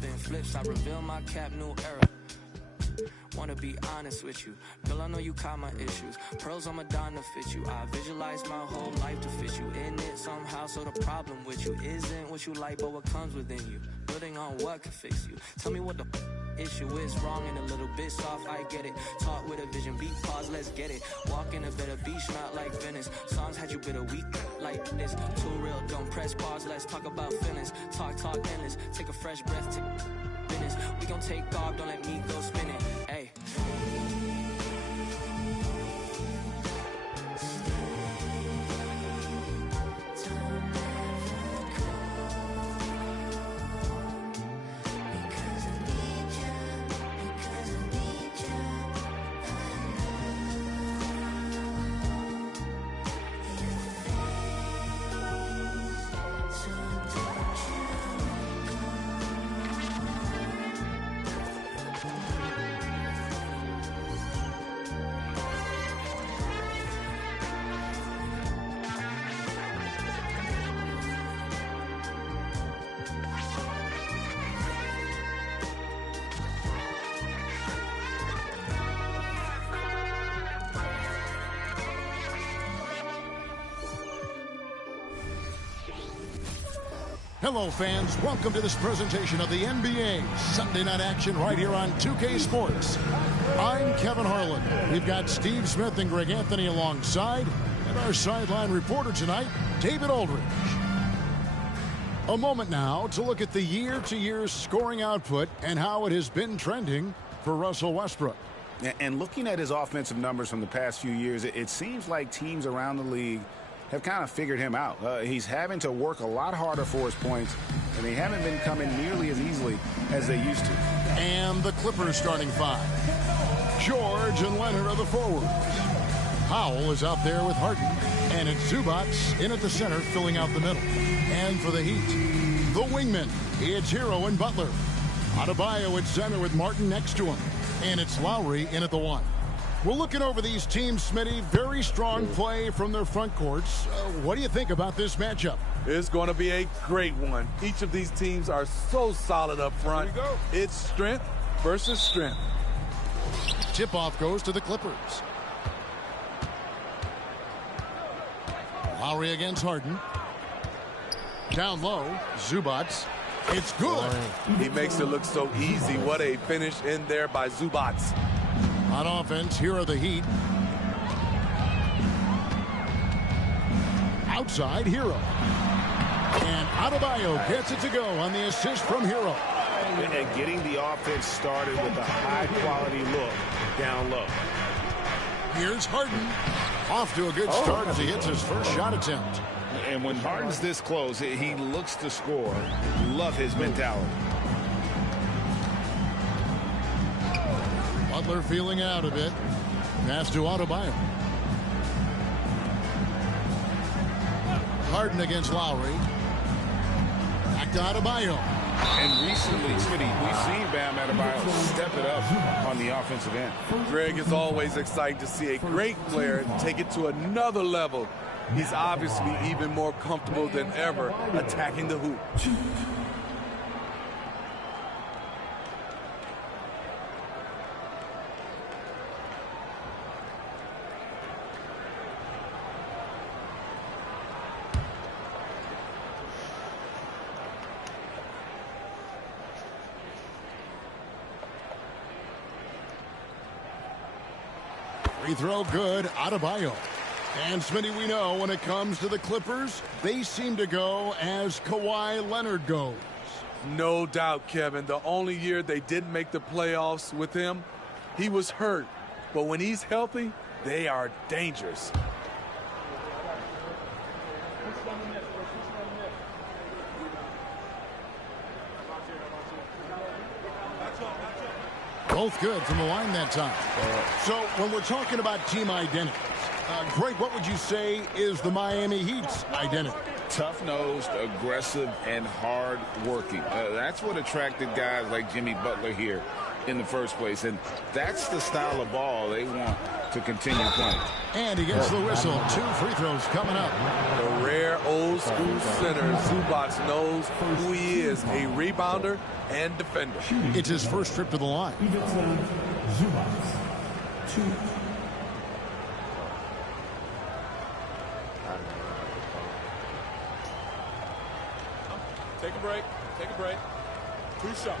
been flips, I reveal my cap, new era. Wanna be honest with you, girl, I know you caught my issues. Pearls on Madonna fit you. I visualize my whole life to fit you in it somehow. So the problem with you isn't what you like, but what comes within you. Building on what can fix you. Tell me what the issue is wrong and a little bit soft, I get it. Talk with a vision, beat pause, let's get it. Walk in a better beach, not like Venice. Songs had you bitter weak like this. Too real, don't press pause, let's talk about feelings. Talk endless, take a fresh breath, take business. We gon' take off, don't let me go spinning. Hey. Hello, fans. Welcome to this presentation of the NBA Sunday Night Action right here on 2K Sports. I'm Kevin Harlan. We've got Steve Smith and Greg Anthony alongside, and our sideline reporter tonight, David Aldridge. A moment now to look at the year-to-year scoring output and how it has been trending for Russell Westbrook. And looking at his offensive numbers from the past few years, it seems like teams around the league have kind of figured him out. He's having to work a lot harder for his points, and they haven't been coming nearly as easily as they used to. And the Clippers starting five. George and Leonard are the forwards. Powell is out there with Harden, and it's Zubac in at the center filling out the middle. And for the Heat, the wingmen, it's Hero and Butler. Adebayo at center with Martin next to him, and it's Lowry in at the one. We're looking over these teams, Smitty. Very strong play from their front courts. What do you think about this matchup? It's going to be a great one. Each of these teams are so solid up front. It's strength versus strength. Tip-off goes to the Clippers. Lowry against Harden. Down low, Zubac. It's good. He makes it look so easy. What a finish in there by Zubac. On offense, here are the Heat. Outside, Hero. And Adebayo gets it to go on the assist from Hero. And getting the offense started with a high-quality look down low. Here's Harden. Off to a good start as he hits his first shot attempt. And when Harden's this close, he looks to score. Love his mentality. Butler feeling out a bit. Pass to Adebayo. Harden against Lowry. Back to Adebayo. And recently, Smitty, we've seen Bam Adebayo step it up on the offensive end. Greg, is always exciting to see a great player take it to another level. He's obviously even more comfortable than ever attacking the hoop. Free throw good, Adebayo. And Smitty, we know when it comes to the Clippers, they seem to go as Kawhi Leonard goes. No doubt, Kevin. The only year they didn't make the playoffs with him, he was hurt. But when he's healthy, they are dangerous. Both good from the line that time. So when we're talking about team identities, Greg, what would you say is the Miami Heat's identity? Tough-nosed, aggressive, and hard-working. That's what attracted guys like Jimmy Butler here. in the first place. And that's the style of ball they want to continue playing. And he gets the whistle. 2 free throws coming up. The rare old school center, Zubac, knows who he is, a rebounder and defender. It's his first trip to the line. Zubac, 2. Take a break. Take a break. 2 shots.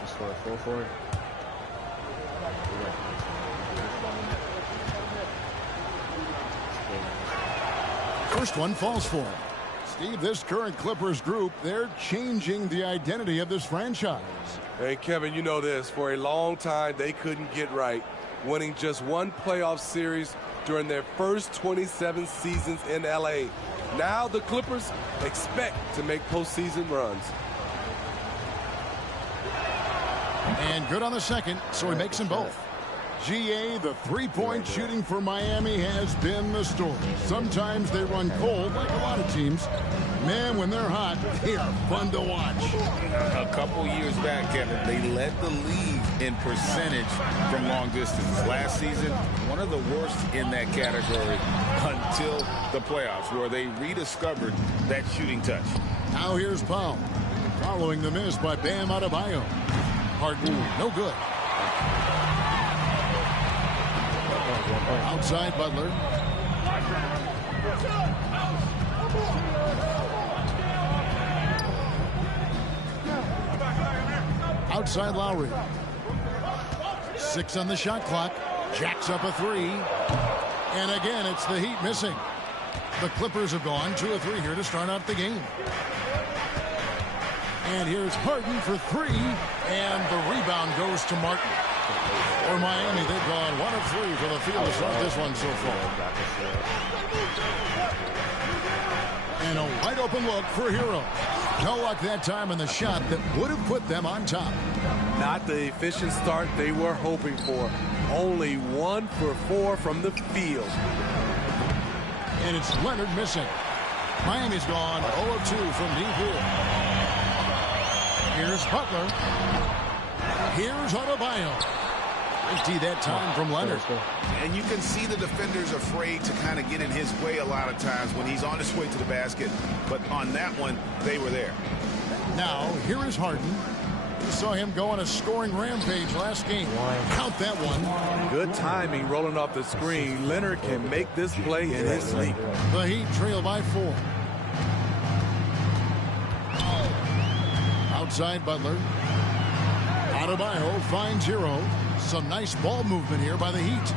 Just for a 4-4. First one falls for him. Steve, this current Clippers group, they're changing the identity of this franchise. Hey, Kevin, you know this. For a long time, they couldn't get right, winning just 1 playoff series during their first 27 seasons in L.A. Now the Clippers expect to make postseason runs. And good on the second, so he makes them both. GA, the three-point shooting for Miami has been the story. Sometimes they run cold, like a lot of teams. Man, when they're hot, they are fun to watch. A couple years back, Kevin, they led the league in percentage from long distance. Last season, one of the worst in that category until the playoffs, where they rediscovered that shooting touch. Now here's Powell, following the miss by Bam Adebayo. Harden, no good. Outside Butler. Outside Lowry. 6 on the shot clock. Jacks up a 3. And again, it's the Heat missing. The Clippers have gone 2 of 3 here to start out the game. And here's Harden for 3. And the rebound goes to Martin. For Miami, they've gone 1 of 3 for the field to start this one so far. And a wide open look for Hero. No luck that time in the shot that would have put them on top. Not the efficient start they were hoping for. Only 1 for 4 from the field. And it's Leonard missing. Miami's gone 0 of 2 from deep here. Here's Butler. Here's Adebayo. Empty that time from Leonard. And you can see the defenders afraid to kind of get in his way a lot of times when he's on his way to the basket. But on that one, they were there. Now, here is Harden. We saw him go on a scoring rampage last game. Count that one. Good timing rolling off the screen. Leonard can make this play in his sleep. The Heat trail by 4. Outside Butler. Adebayo finds Hero. Some nice ball movement here by the Heat.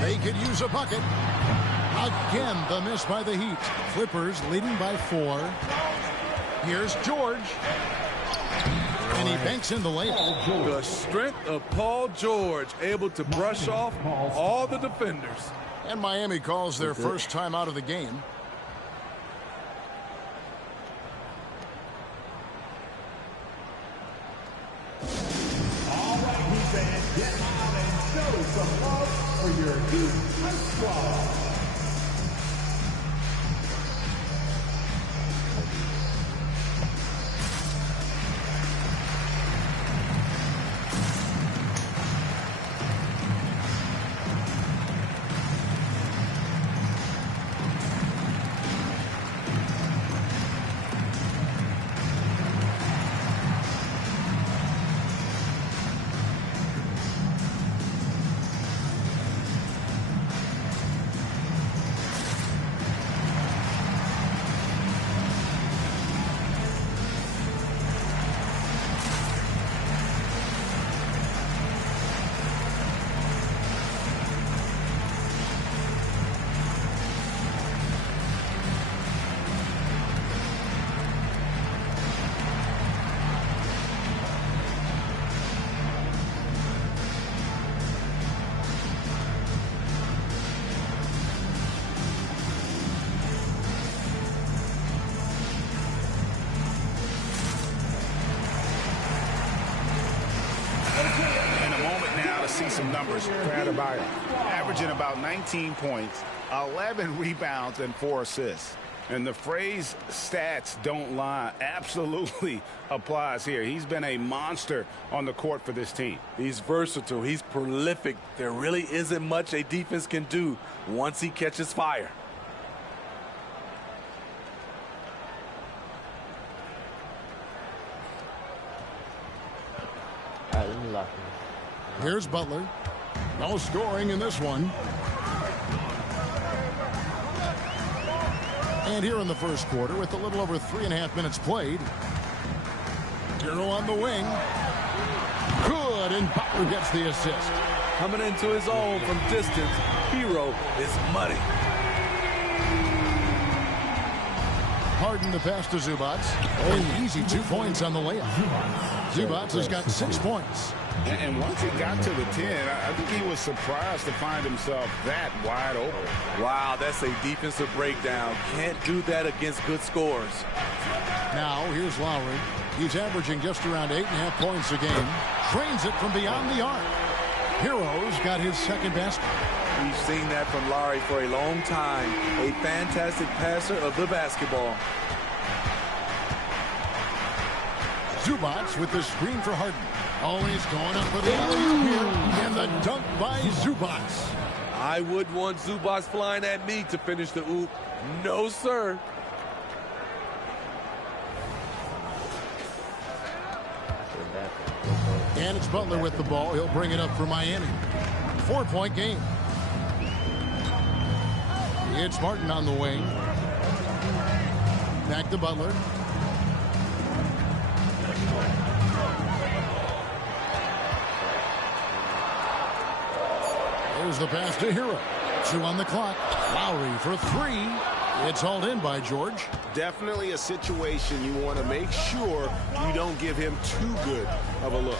They could use a bucket. Again, the miss by the Heat. Clippers leading by 4. Here's George. And he banks in the layup. The strength of Paul George, able to brush off all the defenders. And Miami calls their first time out of the game. Get out and show some love for your Heat Ice Squad. See some numbers for Adebayo. Averaging about 19 points, 11 rebounds, and 4 assists. And the phrase stats don't lie absolutely applies here. He's been a monster on the court for this team. He's versatile. He's prolific. There really isn't much a defense can do once he catches fire. Here's Butler. No scoring in this one. And here in the first quarter, with a little over 3.5 minutes played, Hero on the wing. Good, and Butler gets the assist. Coming into his own from distance, Hero is money. Harden the pass to Zubats. An easy 2 points on the layup. Zubats has got 6 points. And once he got to the 10, I think he was surprised to find himself that wide open. Wow, that's a defensive breakdown. Can't do that against good scores. Now, here's Lowry. He's averaging just around 8.5 points a game. Drains it from beyond the arc. Hero's got his second basket. We've seen that from Lowry for a long time. A fantastic passer of the basketball. Zubats with the screen for Harden. Always going up for the alley here. And the dunk by Zubats. I wouldn't want Zubats flying at me to finish the oop. No, sir. And it's Butler with the ball. He'll bring it up for Miami. 4-point game. It's Martin on the wing. Back to Butler. There's the pass to Hero. 2 on the clock. Lowry for 3. It's hauled in by George. Definitely a situation you want to make sure you don't give him too good of a look.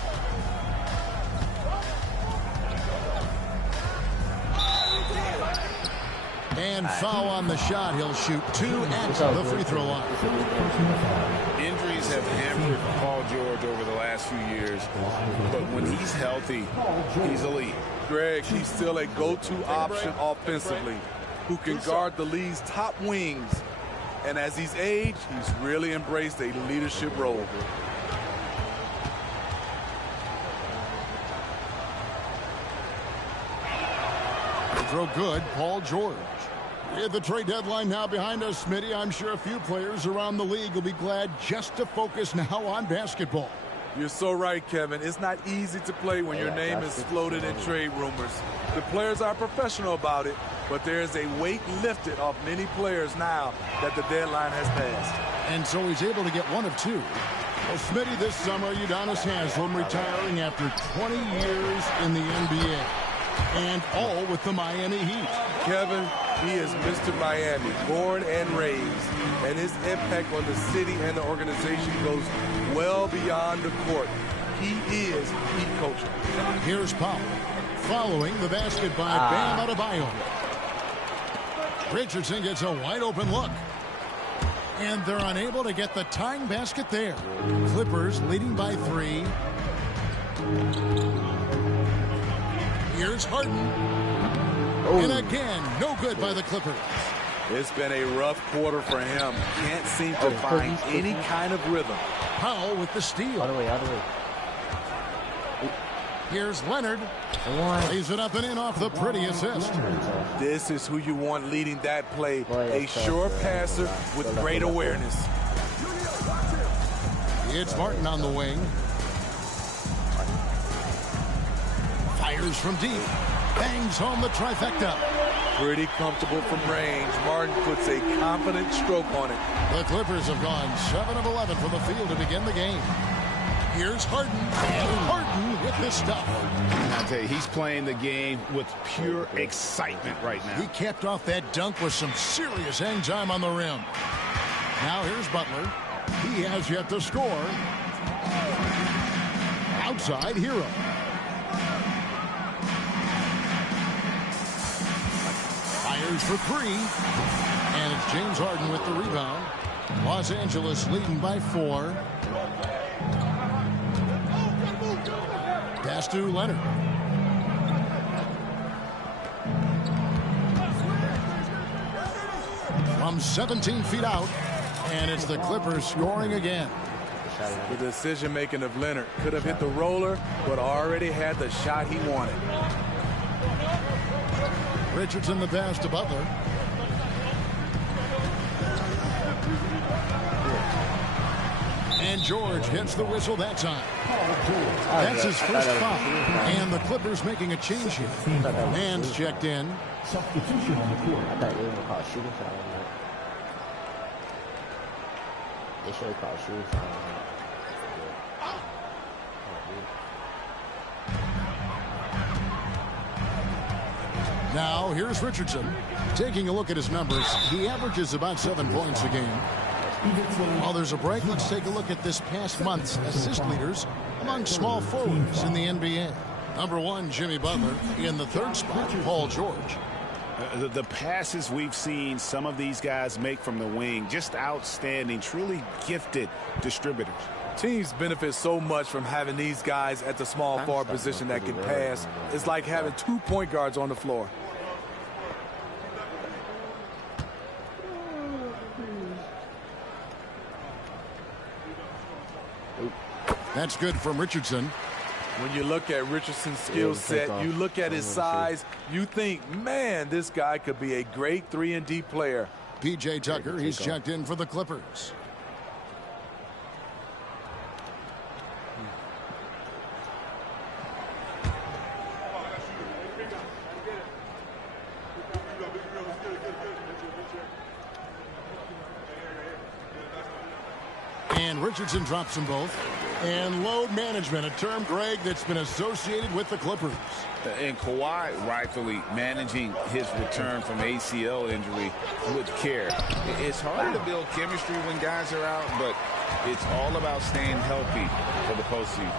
And foul on the shot. He'll shoot 2 at the free throw line. Injuries have hampered Paul George over the last few years, but when he's healthy, he's elite. Greg, he's still a go-to option offensively, who can guard the league's top wings. And as he's aged, he's really embraced a leadership role. Throw good, Paul George. With the trade deadline now behind us, Smitty, I'm sure a few players around the league will be glad just to focus now on basketball. You're so right, Kevin. It's not easy to play when your name is floated in trade rumors. The players are professional about it, but there is a weight lifted off many players now that the deadline has passed. And so he's able to get 1 of 2. Well, Smitty, this summer, Udonis Haslem retiring after 20 years in the NBA. And all with the Miami Heat. Kevin, he is Mr. Miami, born and raised, and his impact on the city and the organization goes well beyond the court. He is Heat culture. Here's Powell, following the basket by Bam Adebayo. Richardson gets a wide open look. And they're unable to get the tying basket there. Clippers leading by 3. Here's Harden. And again, no good by the Clippers. It's been a rough quarter for him. Can't seem to find any kind of rhythm. Powell with the steal. Out of the way. Here's Leonard. Lays it up and in off the pretty assist. This is who you want leading that play. A sure passer with great awareness. It's Martin on the wing. Fires from deep. Bangs home the trifecta. Pretty comfortable from range. Martin puts a confident stroke on it. The Clippers have gone 7 of 11 from the field to begin the game. Here's Harden. And Harden with this stuff. I tell you, he's playing the game with pure excitement right now. He capped off that dunk with some serious hang time on the rim. Now here's Butler. He has yet to score. Outside Hero. Fires for 3. And it's James Harden with the rebound. Los Angeles leading by 4. Pass to Leonard. from 17 feet out. And it's the Clippers scoring again. The decision-making of Leonard. Could have hit the roller, but already had the shot he wanted. Richardson the pass to Butler. And George hits the whistle that time. That's his first foul. And the Clippers making a change here. Man's checked in. Substitution on the court. I thought they were going to call a shooting foul on that. They should have called a shooting foul on that. Now, here's Richardson. Taking a look at his numbers, he averages about 7 points a game. While there's a break, let's take a look at this past month's assist leaders among small forwards in the NBA. Number 1, Jimmy Butler. In the 3rd spot, Paul George. The passes we've seen some of these guys make from the wing, just outstanding, truly gifted distributors. Teams benefit so much from having these guys at the small forward position that can pass. It's like having 2 point guards on the floor. That's good from Richardson. When you look at Richardson's skill set, you look at his size, you think, man, this guy could be a great 3-and-D player. P.J. Tucker, he's checked in for the Clippers. And Richardson drops them both. And load management, a term, Greg, that's been associated with the Clippers. And Kawhi rightfully managing his return from ACL injury with care. It's hard to build chemistry when guys are out, but it's all about staying healthy for the postseason.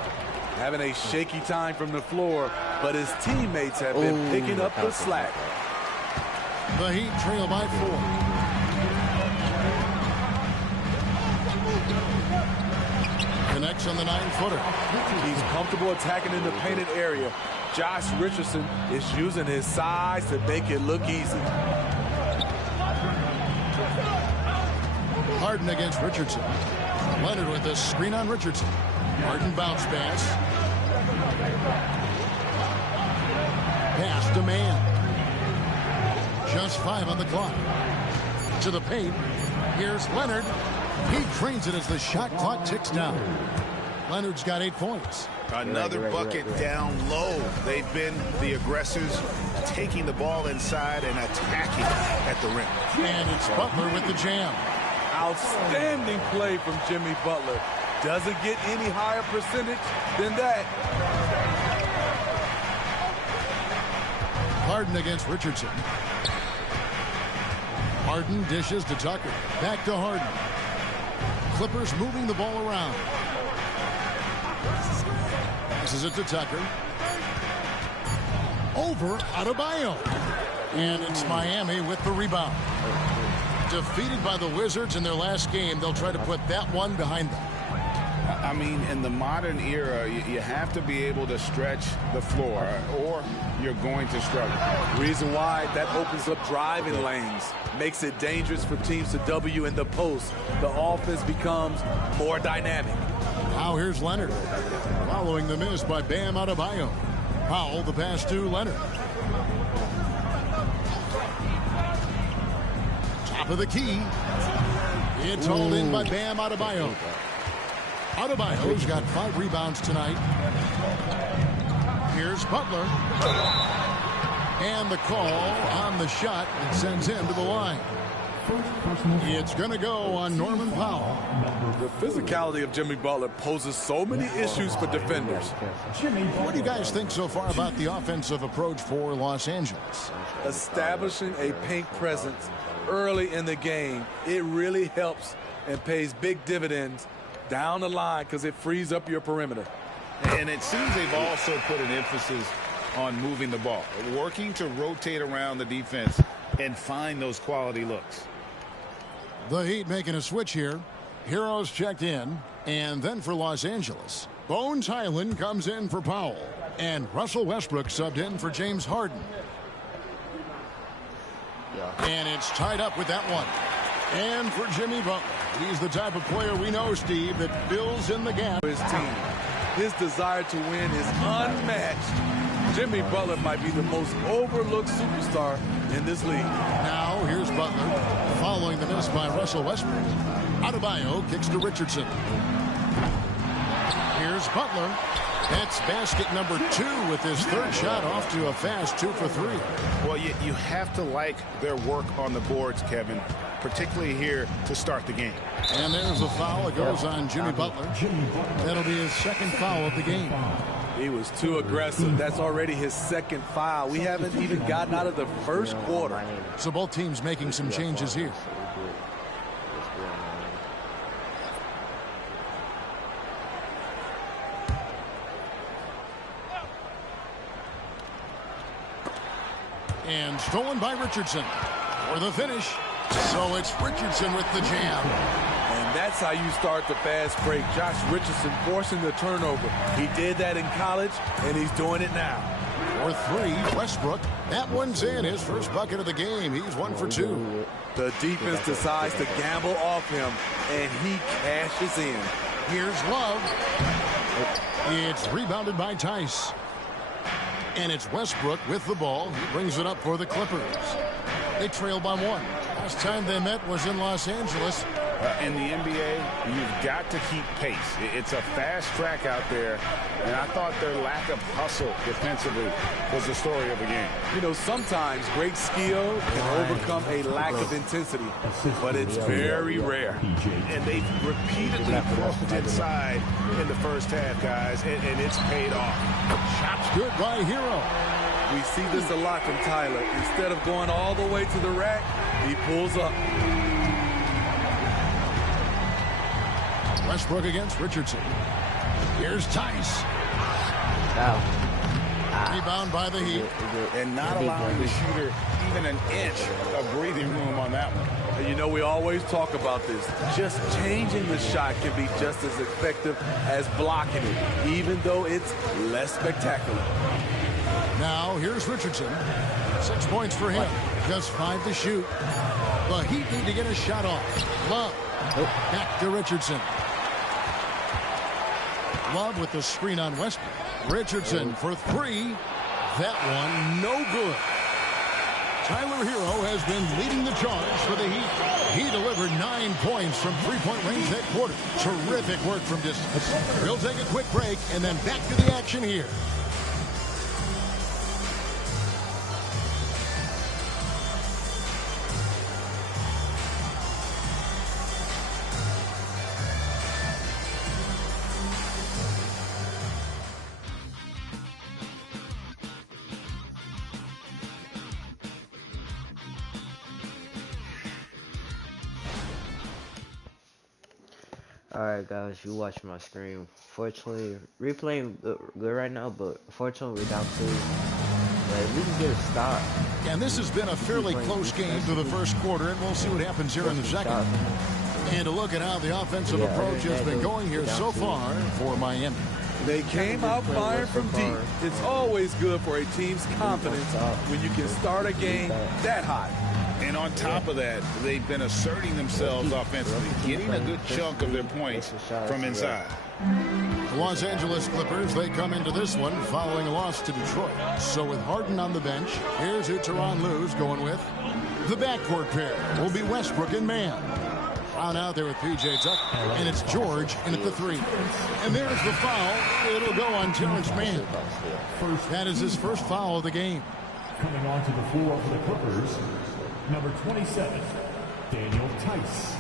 Having a shaky time from the floor, but his teammates have been picking up the slack. The Heat trail by 4. Connects on the 9-footer. He's comfortable attacking in the painted area. Josh Richardson is using his size to make it look easy. Harden against Richardson. Leonard with the screen on Richardson. Harden bounce pass. Pass to man. Just 5 on the clock. To the paint. Here's Leonard. He drains it as the shot clock ticks down. Leonard's got 8 points. Another bucket down low. They've been the aggressors, taking the ball inside and attacking at the rim. And it's Butler with the jam. Outstanding play from Jimmy Butler. Doesn't get any higher percentage than that. Harden against Richardson. Harden dishes to Tucker. Back to Harden. Clippers moving the ball around. Passes it to Tucker. Over Adebayo. And it's Miami with the rebound. Defeated by the Wizards in their last game, they'll try to put that one behind them. I mean, in the modern era, you have to be able to stretch the floor or you're going to struggle. Reason why, that opens up driving lanes. Makes it dangerous for teams to W in the post. The offense becomes more dynamic. Now here's Leonard. Following the miss by Bam Adebayo. Powell the pass to Leonard. Top of the key. It's hauled in by Bam Adebayo. Adebayo's got 5 rebounds tonight. Here's Butler. And the call on the shot that sends him to the line. It's going to go on Norman Powell. The physicality of Jimmy Butler poses so many issues for defenders. What do you guys think so far about the offensive approach for Los Angeles? Establishing a paint presence early in the game, it really helps and pays big dividends down the line because it frees up your perimeter. And it seems they've also put an emphasis on moving the ball, working to rotate around the defense and find those quality looks. The Heat making a switch here. Heroes checked in. And then for Los Angeles, Bones Highland comes in for Powell. And Russell Westbrook subbed in for James Harden. And it's tied up with that one. And for Jimmy Butler, he's the type of player we know, Steve, that fills in the gap. His team. His desire to win is unmatched. Jimmy Butler might be the most overlooked superstar in this league. Now here's Butler following the miss by Russell Westbrook. Adebayo kicks to Richardson. Here's Butler. That's basket number 2 with his third shot off to a fast 2 for 3. Well, you have to like their work on the boards, Kevin, particularly here to start the game. And there's a foul. It goes on Jimmy Butler. That'll be his second foul of the game. He was too aggressive. That's already his second foul. We haven't even gotten out of the first quarter. So both teams making some changes here. And stolen by Richardson for the finish. So it's Richardson with the jam. And that's how you start the fast break. Josh Richardson forcing the turnover. He did that in college, and he's doing it now. For 3, Westbrook. That one's in. His first bucket of the game. He's 1 for 2. The defense decides to gamble off him, and he cashes in. Here's Love. It's rebounded by Tice. And it's Westbrook with the ball. He brings it up for the Clippers. They trail by 1. Last time they met was in Los Angeles. In the NBA, you've got to keep pace. It's a fast track out there, and I thought their lack of hustle defensively was the story of the game. You know, sometimes great skill can overcome a lack of intensity, but it's very rare. And they repeatedly crossed inside in the first half, guys, and it's paid off. Shots good by Hero. We see this a lot from Tyler. Instead of going all the way to the rack, he pulls up. Westbrook against Richardson. Here's Tice. Rebound by the Heat. And not allowing the shooter even an inch of breathing room on that one. And you know, we always talk about this. Just changing the shot can be just as effective as blocking it, even though it's less spectacular. Now, here's Richardson. 6 points for him. Just 5 to shoot. The Heat need to get a shot off. Love. Back to Richardson. Love with the screen on Westbrook. Richardson for 3. That one no good. Tyler Hero has been leading the charge for the Heat. He delivered 9 points from three-point range that quarter. Terrific work from distance. We'll take a quick break and then back to the action here. Alright guys, you watch my screen. Fortunately, replaying good right now, but fortunately we're down 2. But we can get a stop. And this has been a fairly close game to the first quarter, and we'll see what happens here in the second. And to look at how the offensive approach has been going here so far for Miami. They came out firing from deep. It's always good for a team's confidence when you can start a game that hot. And on top of that, they've been asserting themselves offensively, getting a good chunk of their points from inside. The Los Angeles Clippers, they come into this one following a loss to Detroit. So with Harden on the bench, here's who Tyronn Lue's going with. The backcourt pair will be Westbrook and Mann. Brown out there with P.J. Tucker, and it's George in at the 3. And there's the foul. It'll go on Terrence Mann. That is his first foul of the game. Coming onto the floor for the Clippers, number 27, Daniel Tice.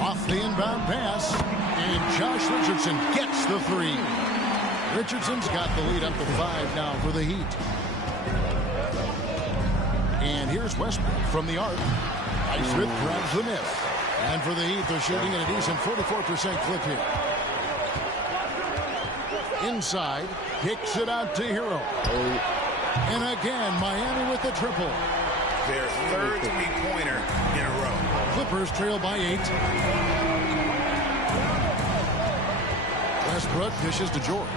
Off the inbound pass, and Josh Richardson gets the 3. Richardson's got the lead up to 5 now for the Heat. And here's Westbrook from the arc. Highsmith grabs the miss. And for the Heat, they're shooting at a decent 44% clip here. Inside, kicks it out to Hero. And again, Miami with the triple. Their third three-pointer in a row. Clippers trail by 8. Westbrook dishes to George.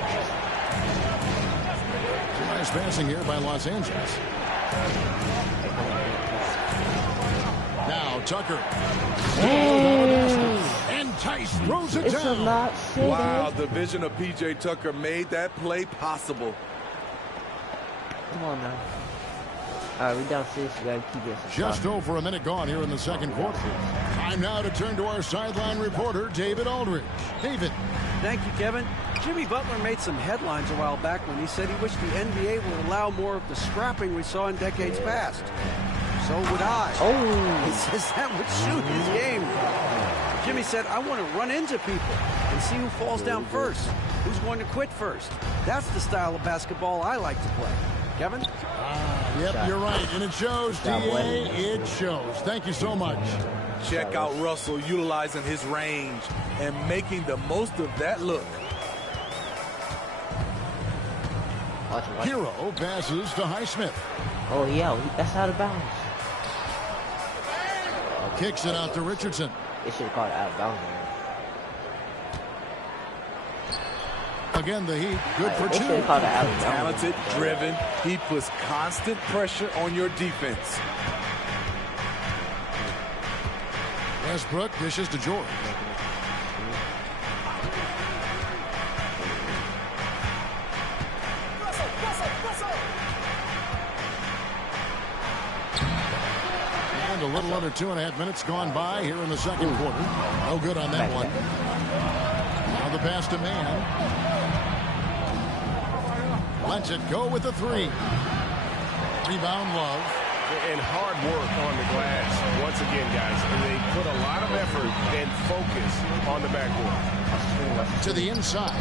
Nice passing here by Los Angeles. Tucker. And Tice throws it It's a down. lot. Wow, the vision of P.J. Tucker made that play possible. Come on now. All right, we down 6. We got to keep this. Just over a minute gone here in the second quarter. Time now to turn to our sideline reporter, David Aldridge. David. Thank you, Kevin. Jimmy Butler made some headlines a while back when he said he wished the NBA would allow more of the scrapping we saw in decades past. So would I. Oh. He says that would suit his game. Jimmy said, I want to run into people and see who falls down first, who's going to quit first. That's the style of basketball I like to play. Kevin? Yep, you're right. And it shows, D.A. It shows. Thank you so much. Check out Russell utilizing his range and making the most of that look. Watch. Hero passes to Highsmith. Oh, yeah. That's out of bounds. Kicks it out to Richardson. They should have called it out of bounds. Again, the Heat. Good for They should have two. called it out of bounds. Talented, driven. He puts constant pressure on your defense. Westbrook dishes to George. And a little under 2.5 minutes gone by here in the second quarter. No good on that one. Now the pass to Mann. Lets it go with the three. Rebound, Love. And hard work on the glass. Once again, guys, they put a lot of effort and focus on the backboard. To the inside.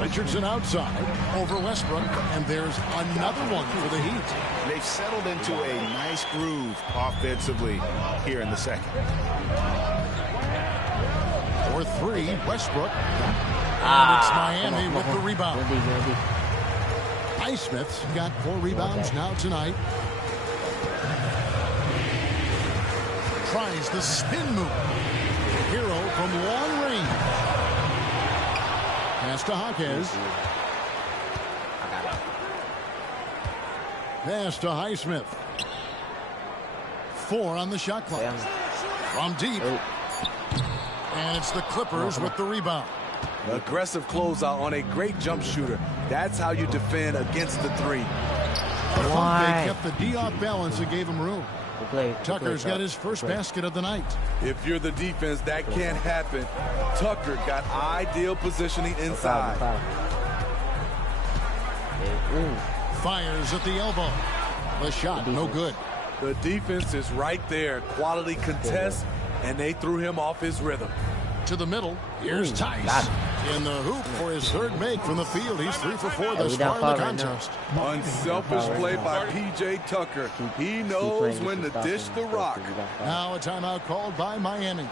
Richardson outside over Westbrook, and there's another one for the Heat. They've settled into a nice groove offensively here in the second. For three, Westbrook. And it's Miami with the rebound. Highsmith's got 4 rebounds now tonight. Tries the spin move. Hero from long range. Pass to Hawkes. Pass to Highsmith. 4 on the shot clock. From deep. And it's the Clippers with the rebound. Aggressive closeout on a great jump shooter. That's how you defend against the three. They kept the D off balance and gave him room. Tucker's got his first basket of the night. If you're the defense, that can't happen. Tucker got ideal positioning inside. Fires at the elbow. The shot, no good. The defense is right there. Quality contest, and they threw him off his rhythm. To the middle, here's Tice. In the hoop for his third make from the field. He's 3 for 4 thus far in the contest. Unselfish play by P.J. Tucker. He knows when to dish the rock. Now a timeout called by Miami.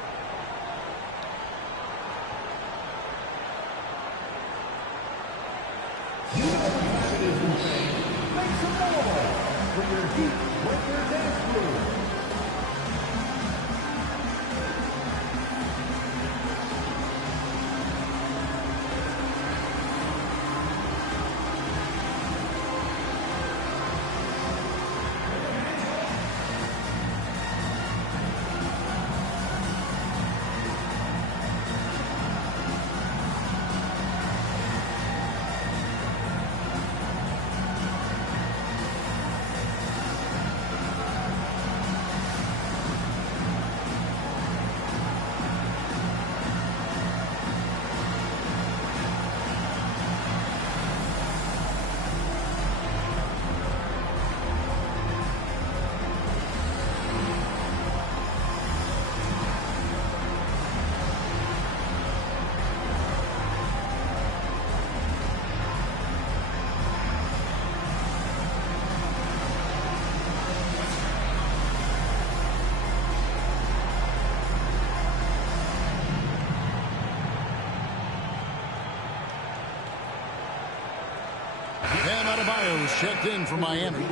Bam Adebayo's checked in for Miami.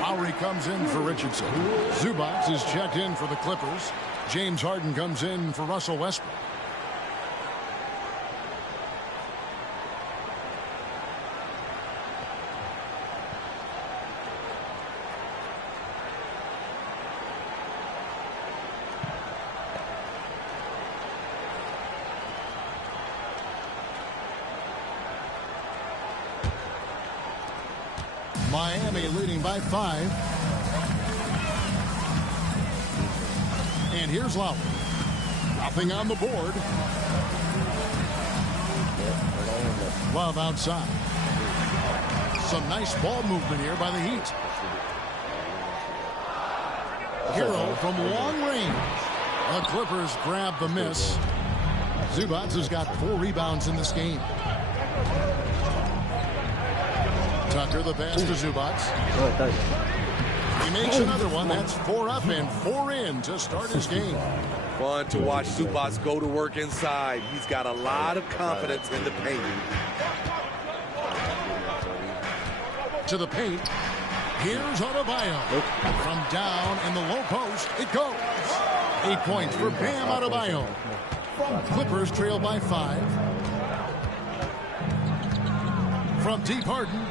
Lowry comes in for Richardson. Zubac is checked in for the Clippers. James Harden comes in for Russell Westbrook. Miami leading by 5. And here's Lowry. Nothing on the board. Love outside. Some nice ball movement here by the Heat. Hero from long range. The Clippers grab the miss. Zubac has got 4 rebounds in this game. Tucker the pass to Zubac. He makes another one. That's 4 up and 4 in to start his game. Fun to watch Zubac go to work inside. He's got a lot of confidence in the paint. To the paint. Here's Adebayo. From down in the low post, it goes. 8 points for Bam Adebayo. Clippers trail by 5. From deep, Harden.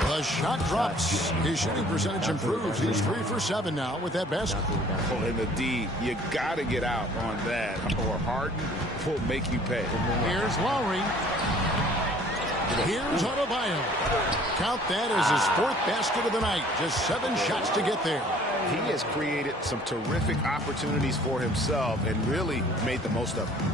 The shot drops. His shooting percentage improves. He's 3 for 7 now with that basket. Oh, in the D, you got to get out on that, or Harden will make you pay. Here's Lowry. Here's Adebayo. Count that as his 4th basket of the night. Just 7 shots to get there. He has created some terrific opportunities for himself and really made the most of them.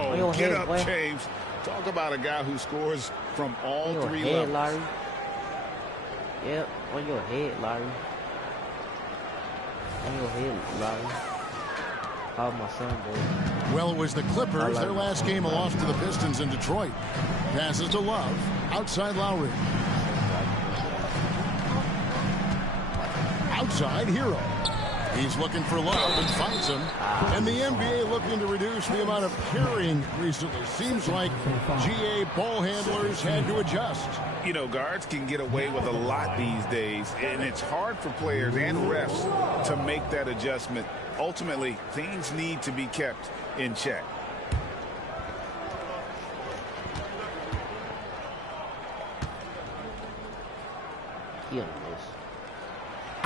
Oh, get up, James. Talk about a guy who scores from all 3 levels. Larry. Yep, on your head, Larry. On your head, Larry. How my son doing? Well, it was the Clippers. Their last game, a loss to the Pistons in Detroit. Passes to Love. Outside Lowry. Outside Hero. He's looking for Love and finds him. And the NBA looking to reduce the amount of carrying recently. Seems like GA ball handlers had to adjust. You know, guards can get away with a lot these days, and it's hard for players and refs to make that adjustment. Ultimately, things need to be kept in check.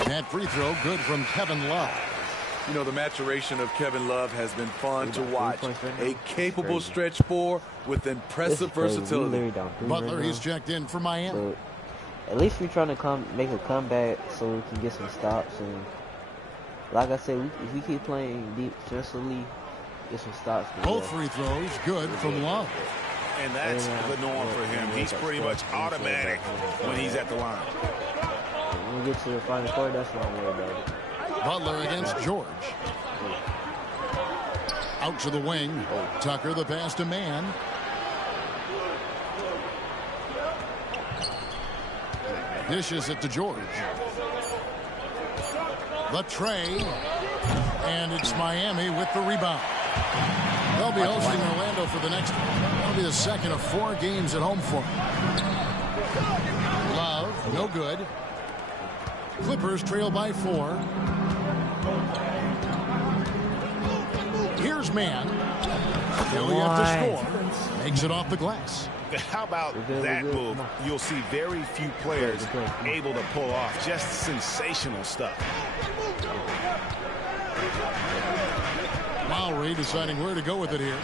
That free throw good from Kevin Love. You know, the maturation of Kevin Love has been fun to watch. A capable stretch 4 with impressive versatility. Butler, he's checked in for Miami. At least we're trying to make a comeback so we can get some stops. And like I said, if we keep playing defensively, get some stops. Both free throws good from Love. And that's the norm for him. He's pretty much automatic when he's at the line. When we get to the final court, that's what I'm worried about. Butler against George. Out to the wing. Tucker the pass to Man. Dishes it to George. The tray. And it's Miami with the rebound. They'll be hosting Orlando for the next one. That'll be the second of 4 games at home for them. Love, no good. Clippers trail by 4. Here's Man. Elliott to score. Makes it off the glass. How about that move? You'll see very few players able to pull off just sensational stuff. Lowry deciding where to go with it here.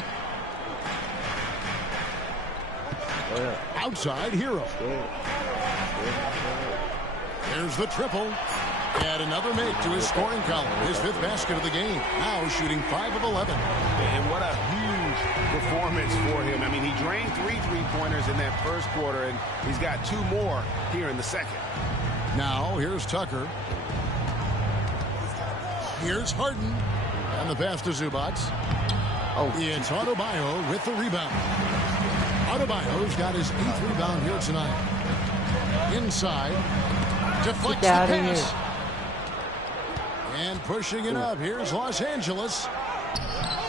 Outside Hero. There's the triple. Add another make to his scoring column. His 5th basket of the game. Now shooting 5 of 11. And what a huge performance for him. I mean, he drained 3 3-pointers in that first quarter, and he's got 2 more here in the second. Now, here's Tucker. Here's Harden. And the pass to Zubac. It's Adebayo with the rebound. Adebayo's got his 8th rebound here tonight. Inside. Deflects the pass. And pushing it up. Here's Los Angeles.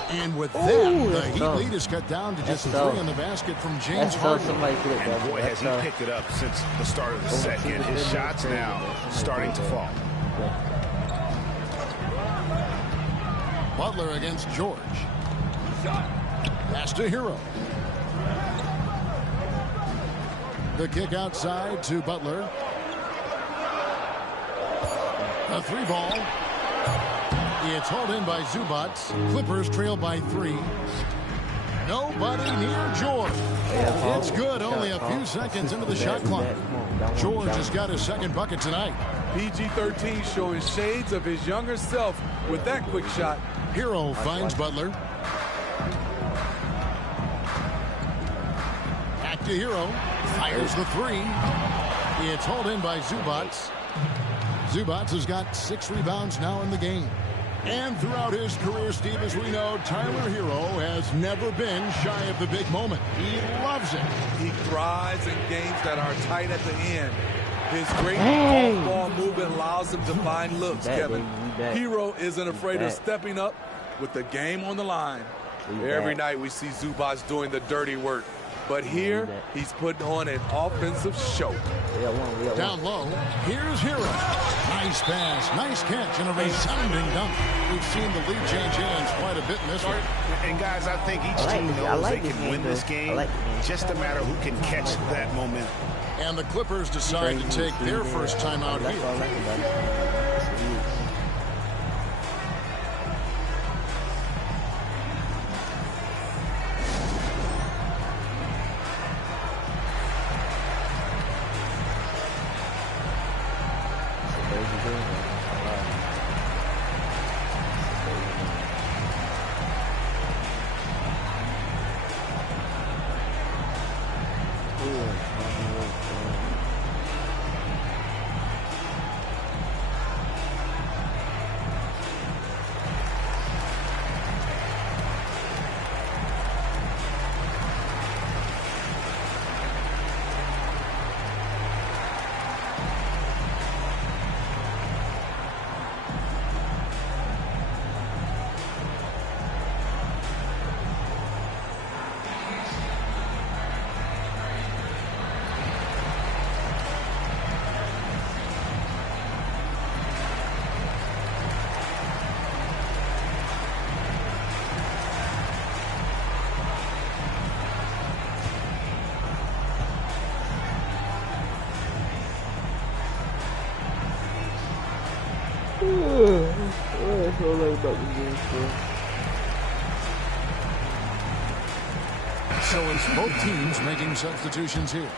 And with that, the Heat lead is cut down to just 3 on the basket from James Harden. And boy, has he picked it up since the start of the second. His shots now starting to fall. Butler against George. Pass to Hero. The kick outside to Butler. A 3 ball. It's hauled in by Zubac. Clippers trail by 3. Nobody near George. It's good, only a few seconds into the shot clock. George has got his second bucket tonight. PG-13 showing shades of his younger self with that quick shot. Hero finds Butler. Back to Hero. Fires the three. It's hauled in by Zubac. Zubac has got 6 rebounds now in the game. And throughout his career, Steve, as we know, Tyler Hero has never been shy of the big moment. He loves it. He thrives in games that are tight at the end. His great off-ball movement allows him to find looks, Kevin. Hero isn't afraid of stepping up with the game on the line. Every night we see Zubac doing the dirty work. But here, he's putting on an offensive show. Down low, here's Hero. Nice pass, nice catch, and a resounding dunk. We've seen the lead change hands quite a bit in this one. And guys, I think each team knows they can win this game. Just a matter who can catch that momentum. And the Clippers decide to take their first time out here. So it's both teams making substitutions here.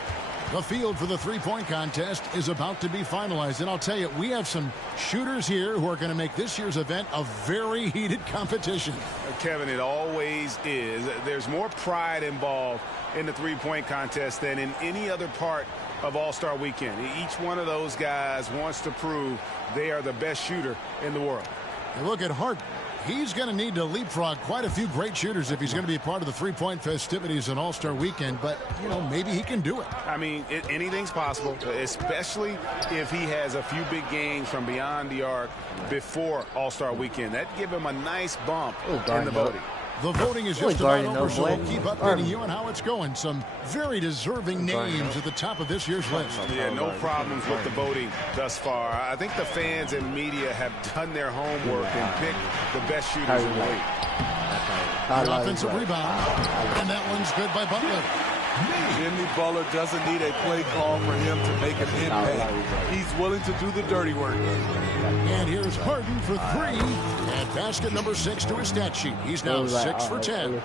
The field for the three-point contest is about to be finalized. And I'll tell you, we have some shooters here who are going to make this year's event a very heated competition. Kevin, it always is. There's more pride involved in the three-point contest than in any other part of All-Star Weekend. Each one of those guys wants to prove they are the best shooter in the world. And look at Harden. He's going to need to leapfrog quite a few great shooters if he's going to be a part of the three-point festivities in All-Star Weekend. But, you know, maybe he can do it. I mean, anything's possible, especially if he has a few big games from beyond the arc before All-Star Weekend. That'd give him a nice bump in the voting. The voting is just about over, so we'll keep updating you on how it's going. Some very deserving names at the top of this year's list. Yeah, no problems with the voting thus far. I think the fans and media have done their homework and picked the best shooters in the league. An offensive rebound, and that one's good by Butler. Jimmy Butler doesn't need a play call for him to make an impact. He's willing to do the dirty work. And here's Harden for three. And basket number 6 to his stat sheet. He's now 6 for 10.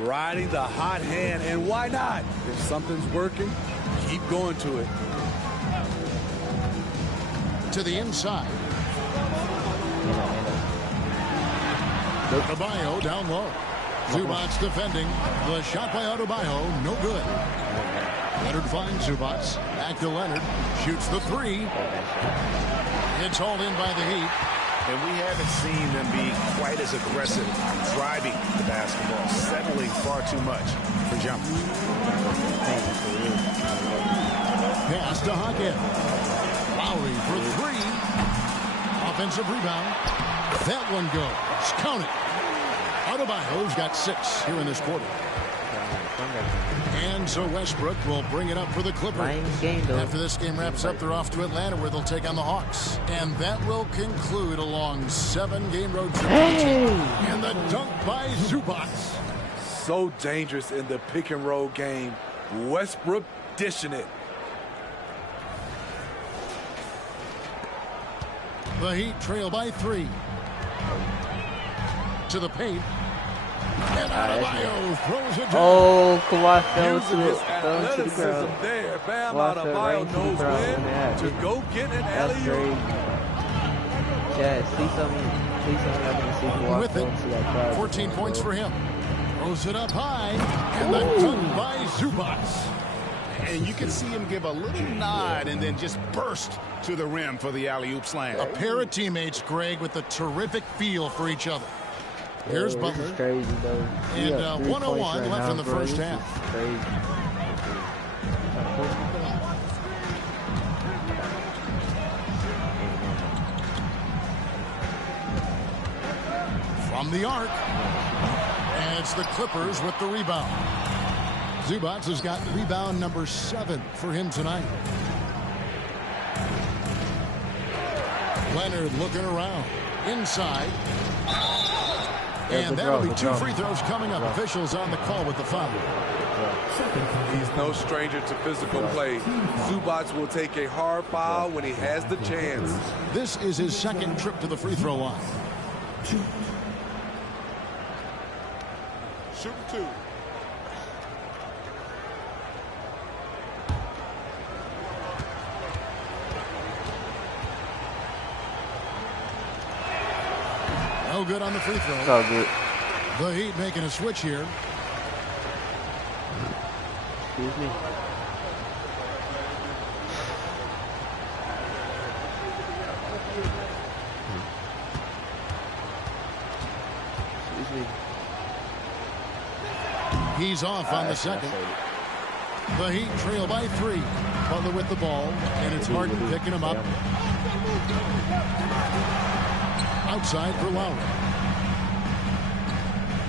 Riding the hot hand, and why not? If something's working, keep going to it. To the inside. Adebayo down low. Zubac defending. The shot by Adebayo, no good. Leonard finds Zubac. Back to Leonard. Shoots the three. It's hauled in by the Heat. And we haven't seen them be quite as aggressive driving the basketball, settling far too much for jumpers. Pass to Hackett. Lowry for three. Offensive rebound. That one goes. Count it. Adebayo's got 6 here in this quarter. And so Westbrook will bring it up for the Clippers. After this game wraps up, they're off to Atlanta where they'll take on the Hawks. And that will conclude a long 7-game road trip. And the dunk by Zubac. So dangerous in the pick and roll game. Westbrook dishing it. The Heat trail by 3. To the paint. And Adebayo throws it down. Oh, Kawhi fell Using to his the athleticism ground. there. Bam Kawhi fell right Adebayo into the knows ground when when it happened. to go get an That's alley-oop. crazy. Chad, see something I can see Kawhi With fell it, into that crowd. 14 points for him. Throws it up high, and the dunk by Zubac. And you can see him give a little nod and then just burst to the rim for the alley-oop slam. A pair of teammates, Greg, with a terrific feel for each other. Here's This Butler. is crazy, though. And 101 left in the first half. Crazy. From the arc. And it's the Clippers with the rebound. Zubac has got rebound number 7 for him tonight. Leonard looking around. Inside. And that'll be 2 free throws coming up. Officials on the call with the foul. He's no stranger to physical play. Zubac will take a hard foul when he has the chance. This is his second trip to the free throw line. Shoot 2. No good on the free throw. It's all good. The Heat making a switch here. Excuse me. Excuse me. He's off on the second. The Heat trail by 3. Butler with the ball, and it's Harden picking him up. Outside for Lowry.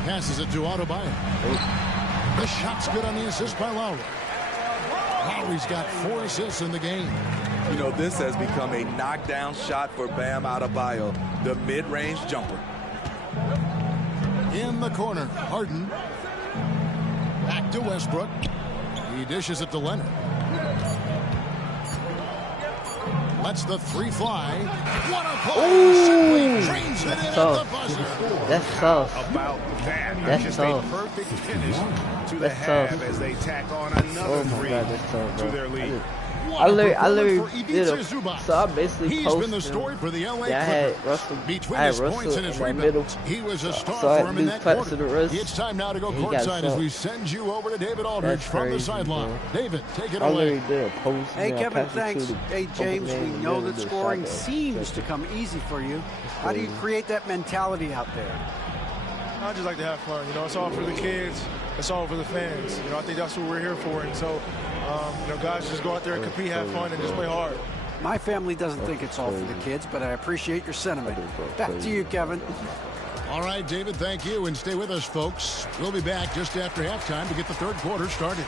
Passes it to Adebayo. The shot's good on the assist by Lowry. Lowry's got 4 assists in the game. You know, this has become a knockdown shot for Bam Adebayo, the mid-range jumper. In the corner, Harden. Back to Westbrook. He dishes it to Leonard. Lets the 3 fly. What a play! Simply drains it in at the buzzer. That's tough. About that, That's just tough. a perfect finish to the That's half tough. as they tack on another Oh my 3 God, that's tough, to bro. their lead. I literally for did a, Ivica Zubac. so I basically He's posted been the story for the LA I had Clippers. Russell, Between I had his Russell points and his in that middle. rebounds, he was a star So I had for him to in do that cuts to quarter. the wrist. It's time now to go He got courtside as sucked. we send you over to David Aldridge That's from the crazy, sideline. bro. David, take it I literally away. did a post. Hey, and I Kevin, passed it thanks. to the Hey, open James, man we and know then that the scoring shot seems to come easy for you. How do you create that mentality out there? I just like to have fun. You know, it's all for the kids. It's all for the fans. You know, I think that's what we're here for. And so, you know, guys just go out there and compete, have fun, and just play hard. My family doesn't think it's all for the kids, but I appreciate your sentiment. Back to you, Kevin. All right, David, thank you. And stay with us, folks. We'll be back just after halftime to get the third quarter started.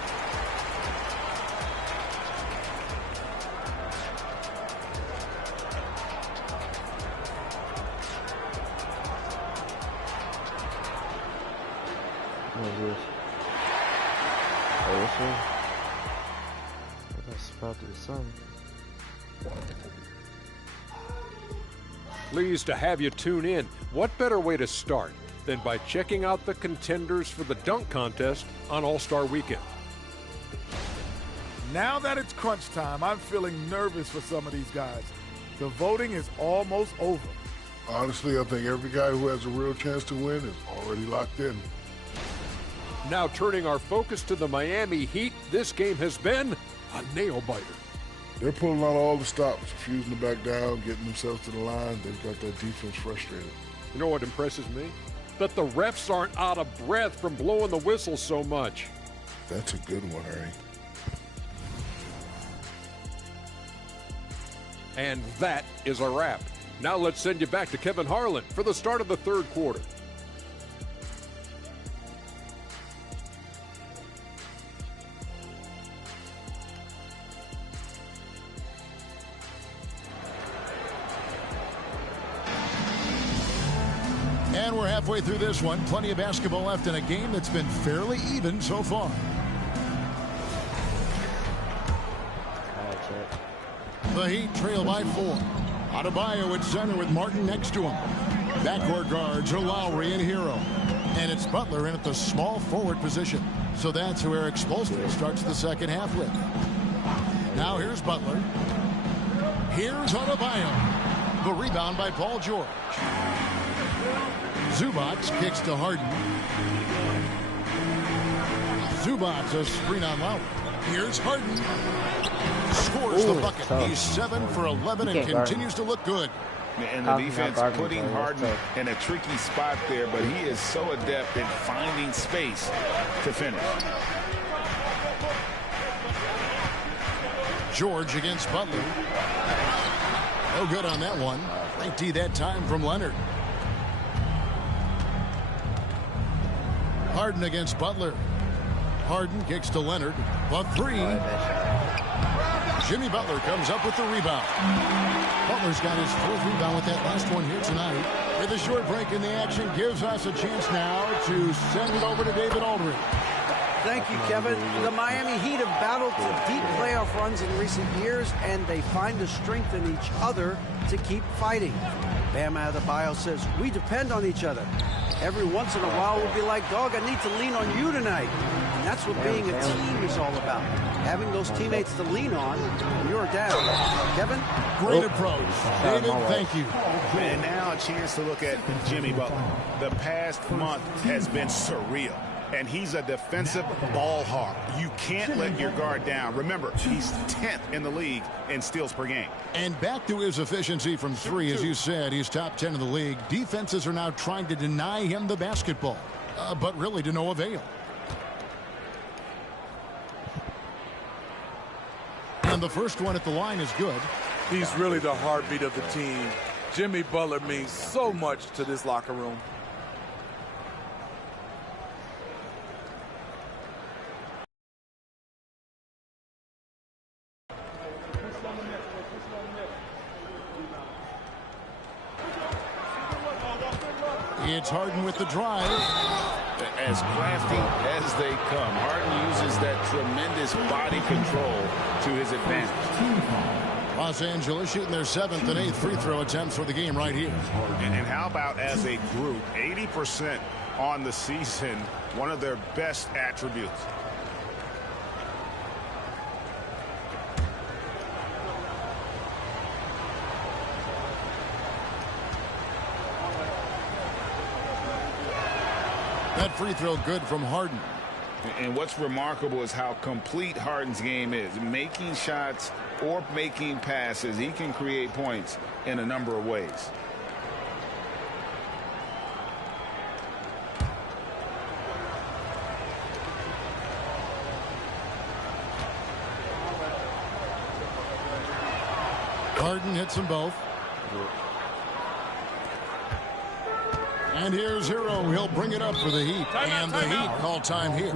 What is this? Oh, this one? That's about to be something. Pleased to have you tune in. What better way to start than by checking out the contenders for the dunk contest on All-Star Weekend? Now that it's crunch time, I'm feeling nervous for some of these guys. The voting is almost over. Honestly, I think every guy who has a real chance to win is already locked in. Now turning our focus to the Miami Heat, this game has been a nail-biter. They're pulling out all the stops, refusing to back down, getting themselves to the line. They've got that defense frustrated. You know what impresses me? That the refs aren't out of breath from blowing the whistle so much. That's a good one, Harry. And that is a wrap. Now let's send you back to Kevin Harlan for the start of the third quarter. And we're halfway through this one. Plenty of basketball left in a game that's been fairly even so far. The Heat trail by 4. Adebayo at center with Martin next to him. Backcourt guards are Lowry and Hero. And it's Butler in at the small forward position. So that's who Eric Spoelstra starts the second half with. Now here's Butler. Here's Adebayo. The rebound by Paul George. Zubac kicks to Harden. Zubac a screen on Lowry. Here's Harden. Scores the bucket. He's 7 for 11 and continues to look good. And the defense putting Harden in a tricky spot there, but he is so adept at finding space to finish. George against Butler. No good on that one. Great D that time from Leonard. Harden against Butler. Harden kicks to Leonard. The three. Jimmy Butler comes up with the rebound. Butler's got his 4th rebound with that last one here tonight. With a short break in the action, gives us a chance now to send it over to David Aldridge. Thank you, Kevin. The Miami Heat have battled to deep playoff runs in recent years, and they find the strength in each other to keep fighting. Bam Adebayo says, we depend on each other. Every once in a while, we'll be like, dog, I need to lean on you tonight. And that's what being a team is all about. Having those teammates to lean on when you're down. Kevin? Great approach. David, thank you. And now a chance to look at Jimmy Butler. The past month has been surreal. And he's a defensive ball hawk. You can't let your guard down. Remember, he's 10th in the league in steals per game. And back to his efficiency from 3, as you said, he's top 10 in the league. Defenses are now trying to deny him the basketball, but really to no avail. And the first one at the line is good. He's really the heartbeat of the team. Jimmy Butler means so much to this locker room. It's Harden with the drive. As crafty as they come, Harden uses that tremendous body control to his advantage. Los Angeles shooting their 7th and 8th free throw attempts for the game right here. And how about as a group, 80% on the season, one of their best attributes. That free throw good from Harden. And what's remarkable is how complete Harden's game is. Making shots or making passes, he can create points in a number of ways. Harden hits them both. And here's Hero. He'll bring it up for the Heat. And the Heat call time here.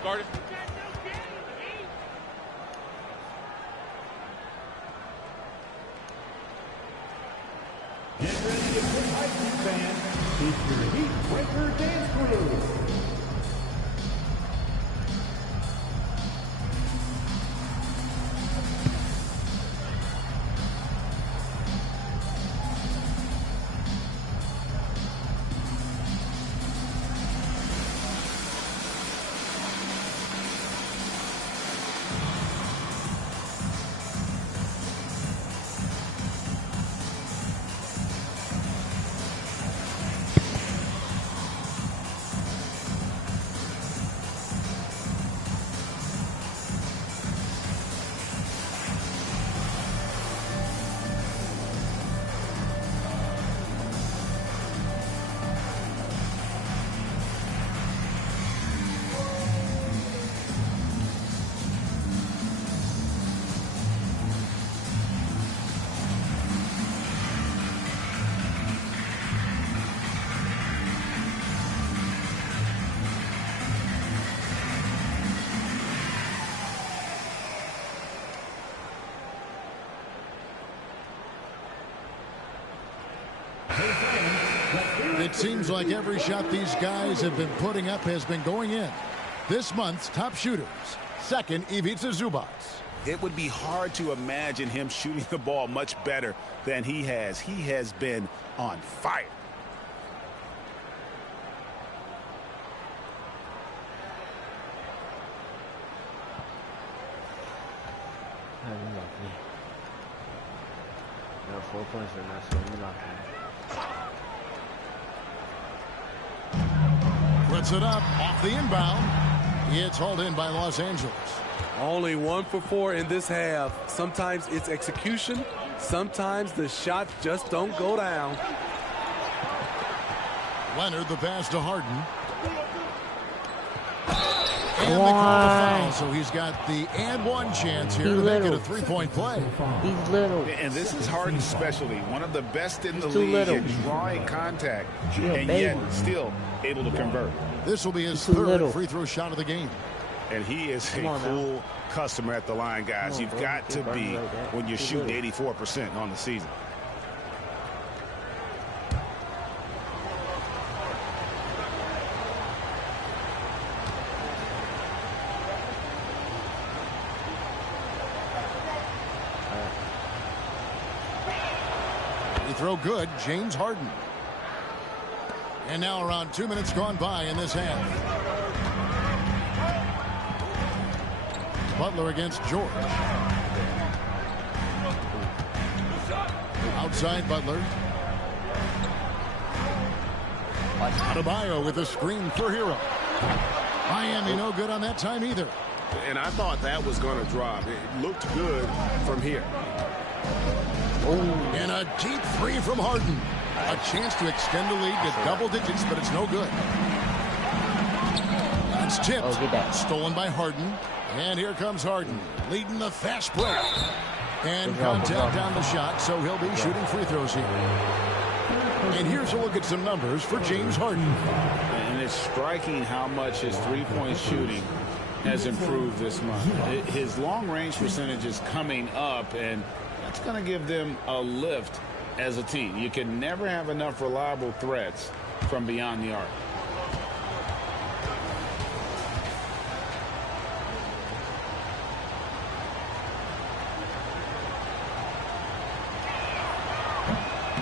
Started. Get ready to play Vikings fans. It's your Heat Breaker Dance Crew. It seems like every shot these guys have been putting up has been going in. This month's top shooters. Second, Ivica Zubac. It would be hard to imagine him shooting the ball much better than he has. He has been on fire. No, 4 points are not so you lock in. Puts it up off the inbound. It's hauled in by Los Angeles. Only 1 for 4 in this half. Sometimes it's execution. Sometimes the shots just don't go down. Leonard, the pass to Harden. And they call the foul, so he's got the and one chance here to make it a three-point play. He's little. And this is Harden's specialty. One of the best in the league in drawing contact, and yet still able to convert. This will be his third free throw shot of the game. And he is a cool customer at the line, guys. You've got to be when you're shooting 84% on the season. Throw good, James Harden. And now around 2 minutes gone by in this half. Butler against George. Outside Butler. Adebayo with a screen for Hero. Miami no good on that time either. And I thought that was going to drop. It looked good from here. And a deep three from Harden. A chance to extend the lead to double digits, but it's no good. It's tipped. Stolen by Harden. And here comes Harden, leading the fast break. And contact on the shot, so he'll be shooting free throws here. And here's a look at some numbers for James Harden. And it's striking how much his three-point shooting has improved this month. His long-range percentage is coming up, and that's going to give them a lift as a team. You can never have enough reliable threats from beyond the arc.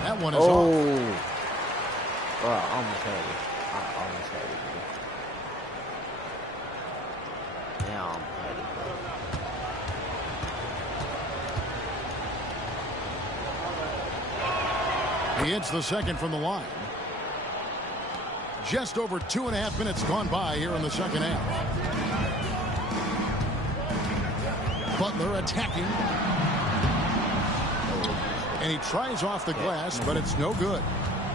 That one is off. Well, I almost had it. Now I'm He hits the second from the line. Just over 2.5 minutes gone by here in the second half. Butler attacking. And he tries off the glass, but it's no good.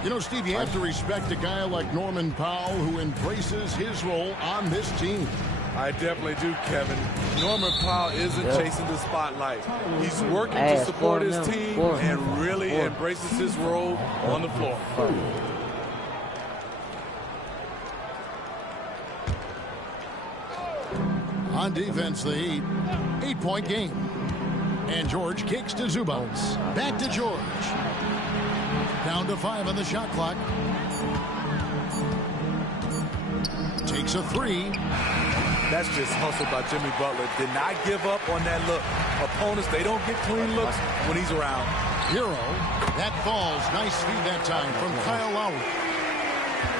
You know, Steve, you have to respect a guy like Norman Powell who embraces his role on this team. I definitely do, Kevin. Norman Powell isn't chasing the spotlight. He's working to support his team and really embraces his role on the floor. On defense, the Heat, 8-point game. And George kicks to Zubac. Back to George. Down to 5 on the shot clock. Takes a three. That's just hustle by Jimmy Butler. Did not give up on that look. Opponents, they don't get clean looks when he's around. Hero. That falls. Nice feed that time from Kyle Lowry.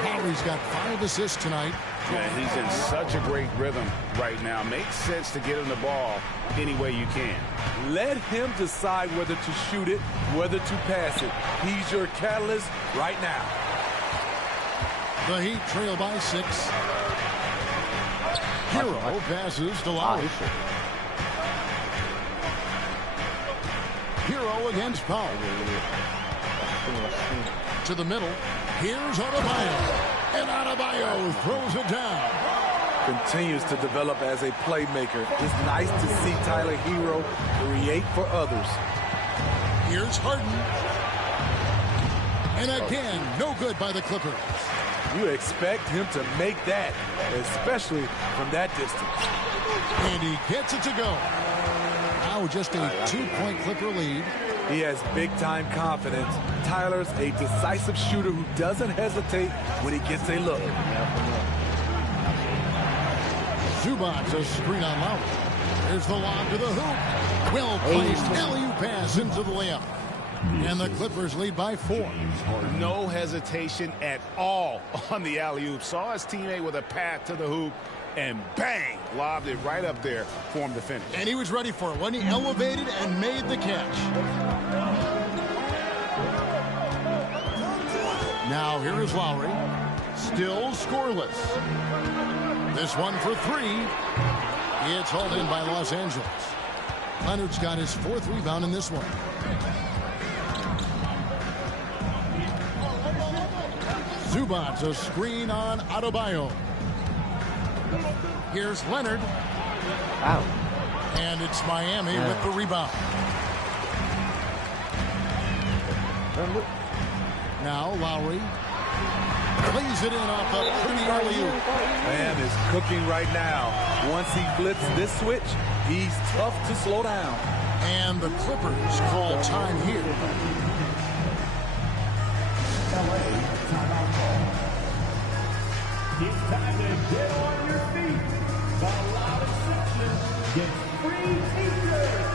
Lowry's got 5 assists tonight. Yeah, he's in such a great rhythm right now. Makes sense to get him the ball any way you can. Let him decide whether to shoot it, whether to pass it. He's your catalyst right now. The Heat trail by 6. Hero passes to Lowry. Hero against Powell. To the middle. Here's Adebayo. And Adebayo throws it down. Continues to develop as a playmaker. It's nice to see Tyler Hero create for others. Here's Harden. And again, no good by the Clippers. You expect him to make that, especially from that distance. And he gets it to go. Now just a 2-point Clipper lead. He has big-time confidence. Tyler's a decisive shooter who doesn't hesitate when he gets a look. Zubac, a screen on Lowry. There's the lob to the hoop. Well-placed alley-oop pass into the layup. And the Clippers lead by 4. No hesitation at all on the alley-oop. Saw his teammate with a path to the hoop and bang, lobbed it right up there for him to finish. And he was ready for it when he elevated and made the catch. Now here is Lowry. Still scoreless. This one for three. It's hauled in by Los Angeles. Leonard's got his 4th rebound in this one. Zubac, a screen on Adebayo. Here's Leonard. Wow. And it's Miami with the rebound. Now Lowry plays it in off the pretty alley-oop. Man is cooking right now. Once he flips this switch, he's tough to slow down. And the Clippers call time here. It's time to get on your feet. The loudest section gets free t-shirts.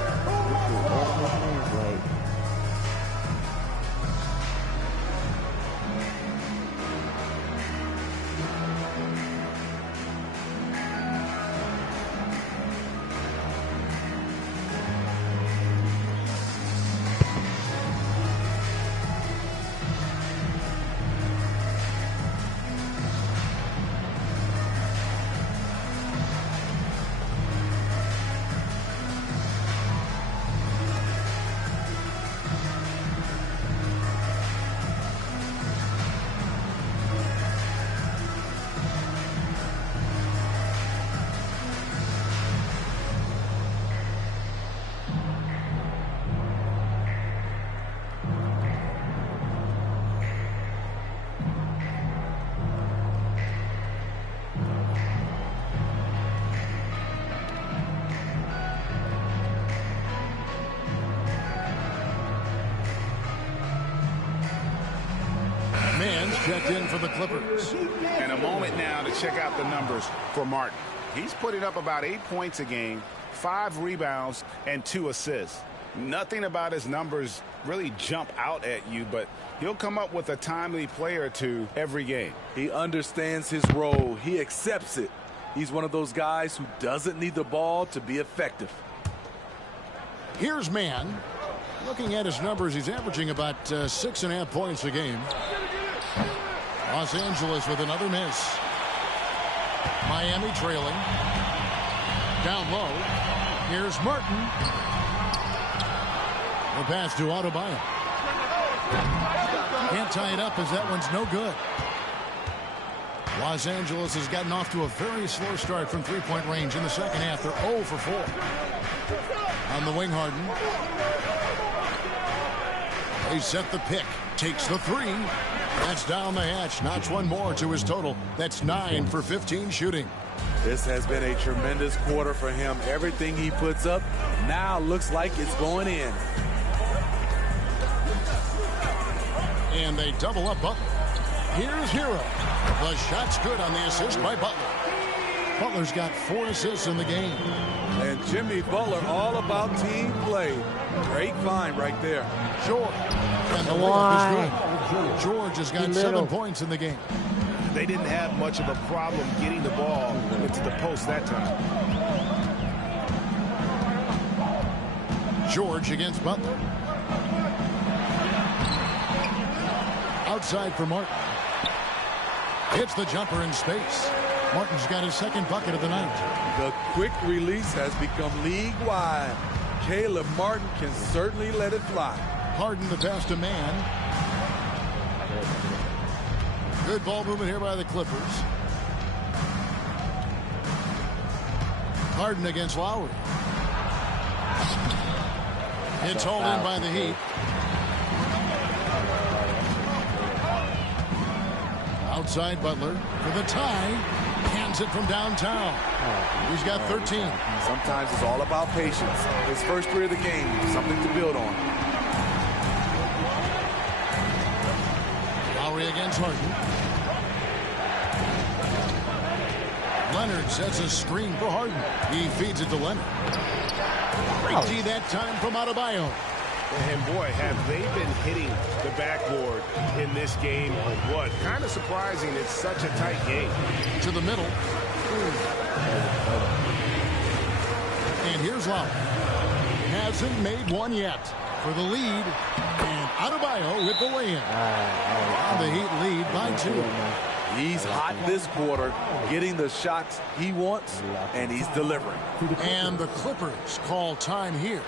Checked in for the Clippers. And a moment now to check out the numbers for Martin. He's putting up about 8 points a game, 5 rebounds, and 2 assists. Nothing about his numbers really jump out at you, but he'll come up with a timely play or two every game. He understands his role. He accepts it. He's one of those guys who doesn't need the ball to be effective. Here's Mann. Looking at his numbers, he's averaging about 6.5 points a game. Los Angeles with another miss. Miami trailing. Down low. Here's Martin. The pass to Adebayo. Can't tie it up as that one's no good. Los Angeles has gotten off to a very slow start from three-point range in the second half. They're 0 for 4. On the wing, Harden. They set the pick. Takes the three. That's down the hatch. Notch one more to his total. That's 9 for 15 shooting. This has been a tremendous quarter for him. Everything he puts up now looks like it's going in. And they double up Butler. Here's Hero. The shot's good on the assist by Butler. Butler's got 4 assists in the game. And Jimmy Butler all about team play. Great find right there. George. And the layup is good. George has got 7 points in the game. They didn't have much of a problem getting the ball into the post that time. George against Butler. Outside for Martin. Hits the jumper in space. Martin's got his second bucket of the night. The quick release has become league-wide. Caleb Martin can certainly let it fly. Harden the pass to Mann. Good ball movement here by the Clippers. Harden against Lowry. It's hauled in by the Heat. Outside Butler for the tie. Hands it from downtown. He's got 13. Sometimes it's all about patience. His first 3 of the game, something to build on. Lowry against Harden. Leonard sets a screen for Harden. He feeds it to Leonard. Great D that time from Adebayo. And boy, have they been hitting the backboard in this game or what? Kind of surprising it's such a tight game. To the middle. And here's Lowry. Hasn't made one yet for the lead. And Adebayo with the lay-in. The Heat lead by 2. He's hot this quarter, getting the shots he wants, and he's delivering. And the Clippers call time here.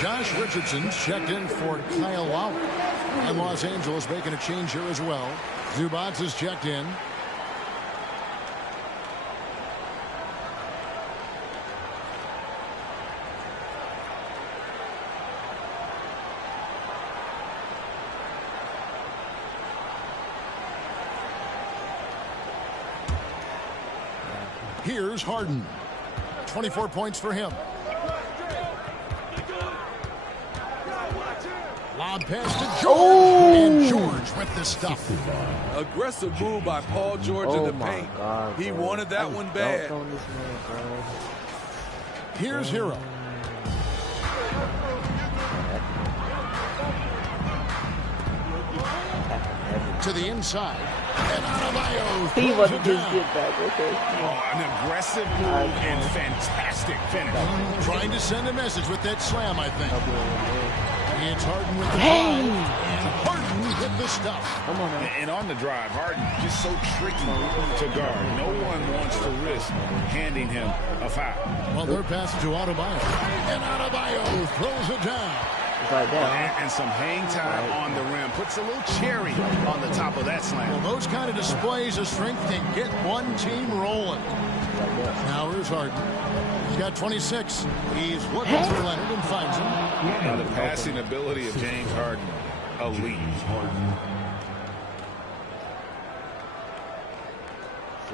Josh Richardson's checked in for Kyle Lowry. And Los Angeles making a change here as well. Zubac is checked in. Here's Harden. 24 points for him. Lob pass to George. And George with the stuff. Aggressive move by Paul George in the paint. God, he wanted that one bad. Here's Hero. To the inside. And Adebayo. He wasn't just get back. Okay. Oh, an aggressive move and fantastic finish. Trying to send a message with that slam, I think. It's Harden with the drive. And Harden with the stuff. Come on, and on the drive, Harden just so tricky to guard. No one wants to risk handing him a foul. Well, they're passing to Adebayo. And Adebayo throws it down. Like that, and some hang time on the rim. Puts a little cherry on the top of that slam. Well, those kind of displays of strength can get one team rolling. Now here's Harden. He's got 26. He's looking for Leonard and finds him. Now the passing ability of James Harden, elite.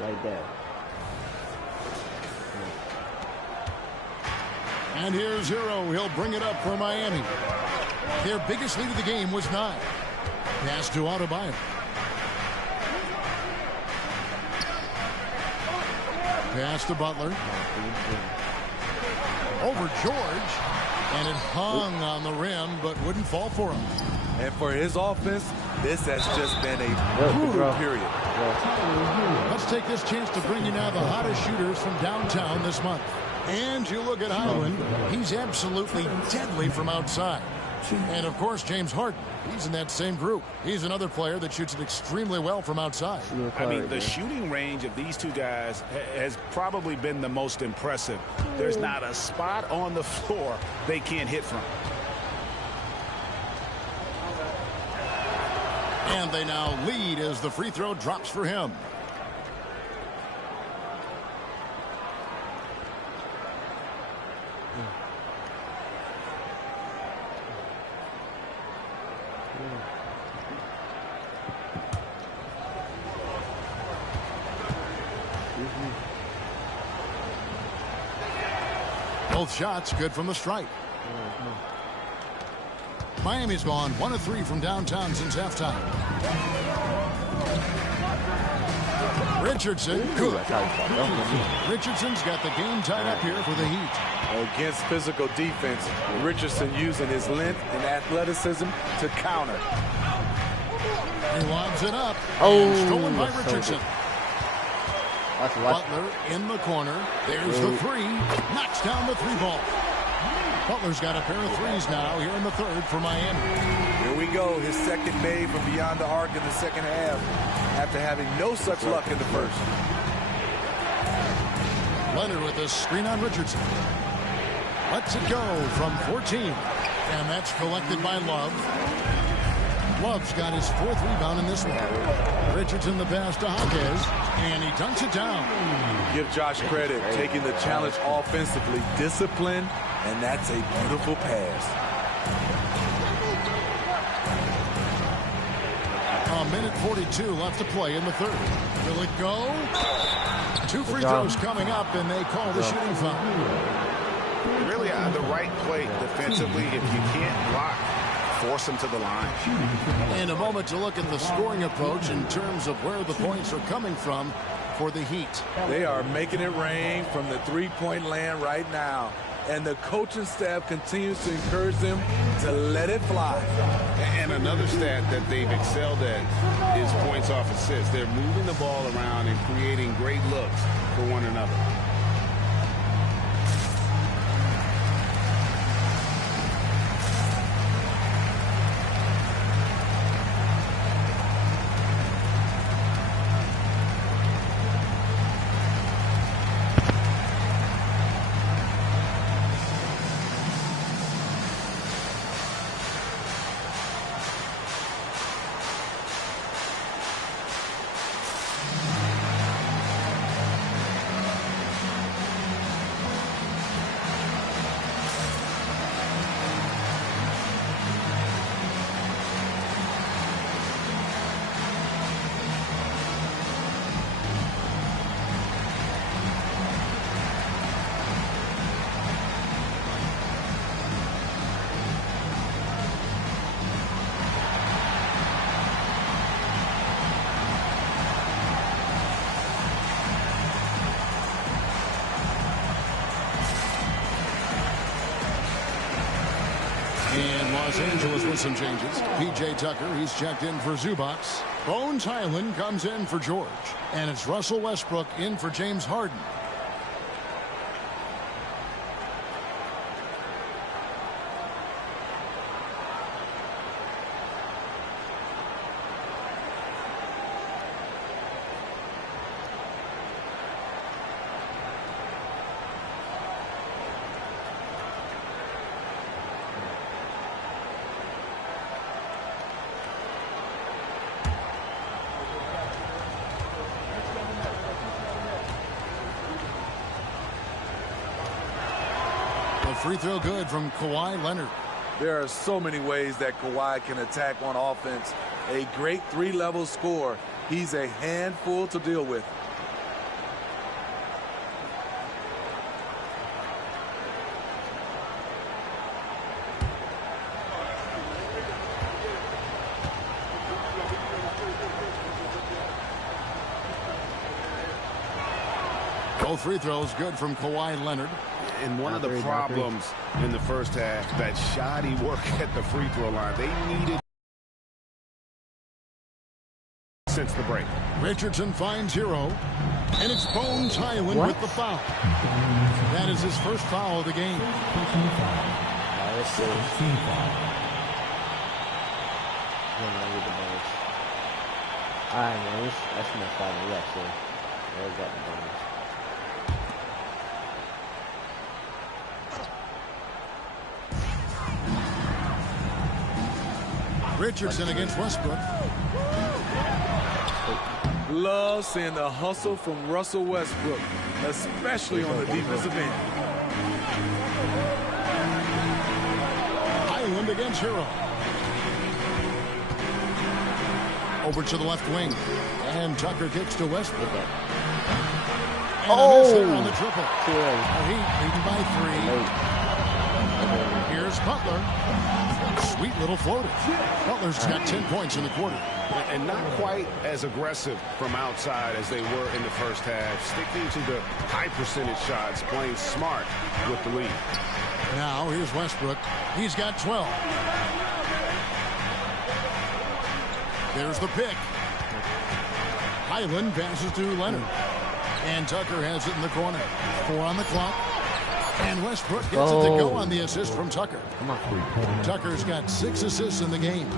Like that. And here's Hero. He'll bring it up for Miami. Their biggest lead of the game was 9. Pass to Adebayo. Pass to Butler. Over George. And it hung on the rim, but wouldn't fall for him. And for his offense, this has just been a brutal period. Let's take this chance to bring you now the hottest shooters from downtown this month. And you look at Highland, he's absolutely deadly from outside. And, of course, James Harden, he's in that same group. He's another player that shoots it extremely well from outside. I mean, the shooting range of these two guys has probably been the most impressive. There's not a spot on the floor they can't hit from. And they now lead as the free throw drops for him. Both shots good from the stripe. Miami's gone 1 of 3 from downtown since halftime. Richardson, good. Richardson's got the game tied up here for the Heat. Against physical defense, Richardson using his length and athleticism to counter. He lobs it up. Oh, and stolen by so Richardson. Butler in the corner. There's the three. Knocks down the three ball. Butler's got a pair of threes now here in the third for Miami. Here we go. His second made from beyond the arc in the second half after having no such luck in the first. Leonard with a screen on Richardson. Lets it go from 14. And that's collected by Love. Love's got his fourth rebound in this one. Richardson the pass to Hawkes, and he dunks it down. Give Josh credit, taking the challenge offensively, discipline, and that's a beautiful pass. A minute 42 left to play in the third. Will it go? Two free throws coming up, and they call the shooting foul. Really the right play defensively. If you can't block, force them to the line. And a moment to look at the scoring approach in terms of where the points are coming from for the Heat. They are making it rain from the three-point land right now. And the coaching staff continues to encourage them to let it fly. And another stat that they've excelled at is points off assists. They're moving the ball around and creating great looks for one another. Los Angeles with some changes. P.J. Tucker, he's checked in for Zubac. Bones Hyland comes in for George. And it's Russell Westbrook in for James Harden. Free throw good from Kawhi Leonard. There are so many ways that Kawhi can attack on offense. A great three-level scorer. He's a handful to deal with. Both free throws good from Kawhi Leonard. And one of the problems in the first half, that shoddy work at the free throw line. They needed since the break. Richardson finds Hero. And it's Bones Hyland with the foul. That is his first foul of the game. All right, man. That's my final left, so there's that bonus. Richardson against Westbrook. Love seeing the hustle from Russell Westbrook, especially on the defensive end. Hyland against Hero. Over to the left wing. And Tucker kicks to Westbrook. And a miss there on the triple. The Heat leading by 3. Here's Butler. Sweet little floater. Butler's got 10 points in the quarter. And not quite as aggressive from outside as they were in the first half. Sticking to the high percentage shots, playing smart with the lead. Now here's Westbrook. He's got 12. There's the pick. Highland passes to Leonard. And Tucker has it in the corner. 4 on the clock. And Westbrook gets it to go on the assist from Tucker. Tucker's got 6 assists in the game.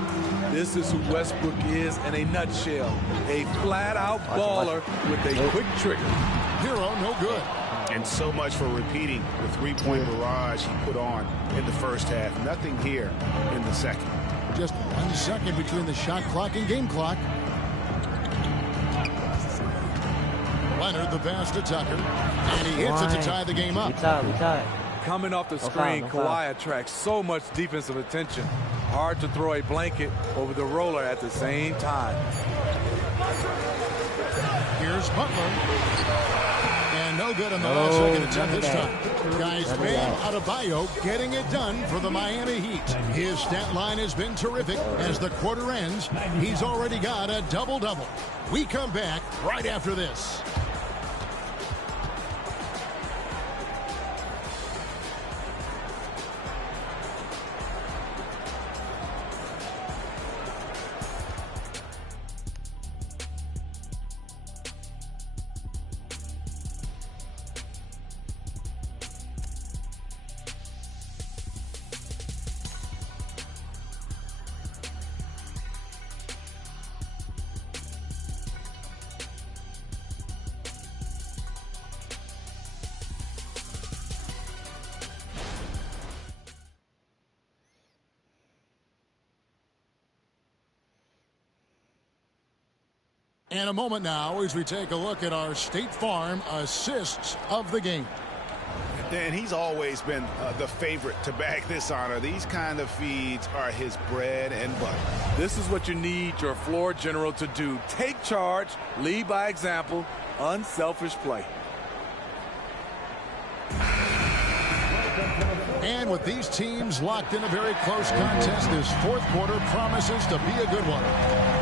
This is who Westbrook is in a nutshell. A flat-out baller with a quick trigger. Hero, no good. And so much for repeating the three-point barrage he put on in the first half. Nothing here in the second. Just 1 second between the shot clock and game clock. Leonard the pass to Tucker. And he hits it to tie the game up. We tied. Coming off the screen, Kawhi attracts so much defensive attention. Hard to throw a blanket over the roller at the same time. Here's Butler. And no good on the last second attempt this time. Guys, Bam Adebayo getting it done for the Miami Heat. His stat line has been terrific. As the quarter ends, he's already got a double-double. We come back right after this. And a moment now as we take a look at our State Farm assists of the game. And he's always been the favorite to bag this honor. These kind of feeds are his bread and butter. This is what you need your floor general to do. Take charge, lead by example, unselfish play. And with these teams locked in a very close contest, this fourth quarter promises to be a good one.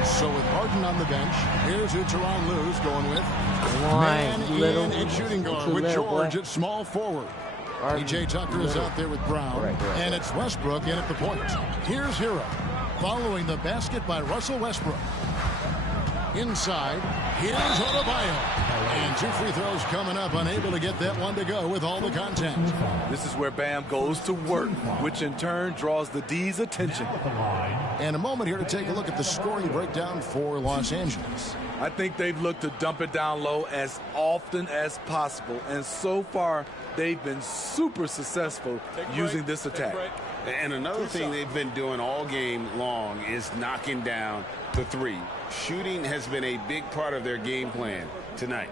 So with Harden on the bench, here's who Tyronn Lue's going with. Man in at shooting guard with George at small forward. PJ Tucker is out there with Brown. And it's Westbrook in at the point. Here's Hero. Following the basket by Russell Westbrook. Inside, here's Adebayo. And 2 free throws coming up, unable to get that one to go with all the contact. This is where Bam goes to work, which in turn draws the D's attention. And a moment here to take a look at the scoring breakdown for Los Angeles. I think they've looked to dump it down low as often as possible, and so far they've been super successful using this attack. And another thing they've been doing all game long is knocking down the three. Shooting has been a big part of their game plan tonight.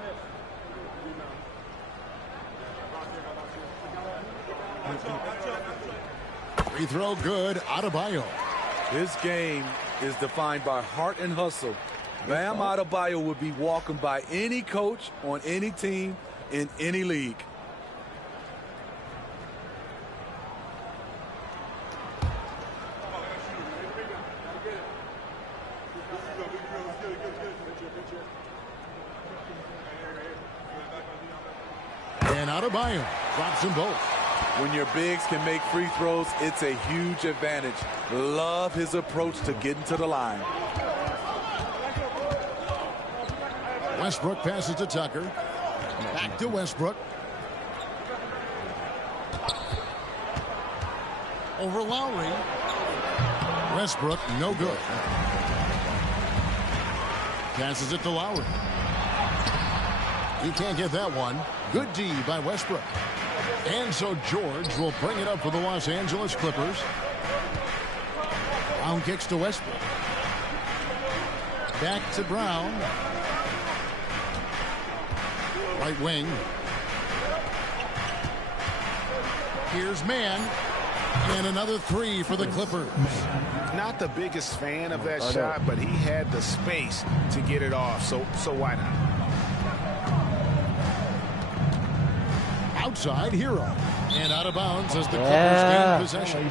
Free throw good, Adebayo. His game is defined by heart and hustle. Bam Adebayo would be welcomed by any coach on any team in any league. And Adebayo drops them both. When your bigs can make free throws, it's a huge advantage. Love his approach to getting to the line. Westbrook passes to Tucker. Back to Westbrook. Over Lowry. Westbrook, no good. Passes it to Lowry. He can't get that one. Good D by Westbrook. And so George will bring it up for the Los Angeles Clippers. Brown kicks to Westbrook. Back to Brown. Right wing. Here's Mann. And another three for the Clippers. Not the biggest fan of that shot, but he had the space to get it off, so why not? Outside, Hero. And out of bounds as the Clippers gain possession.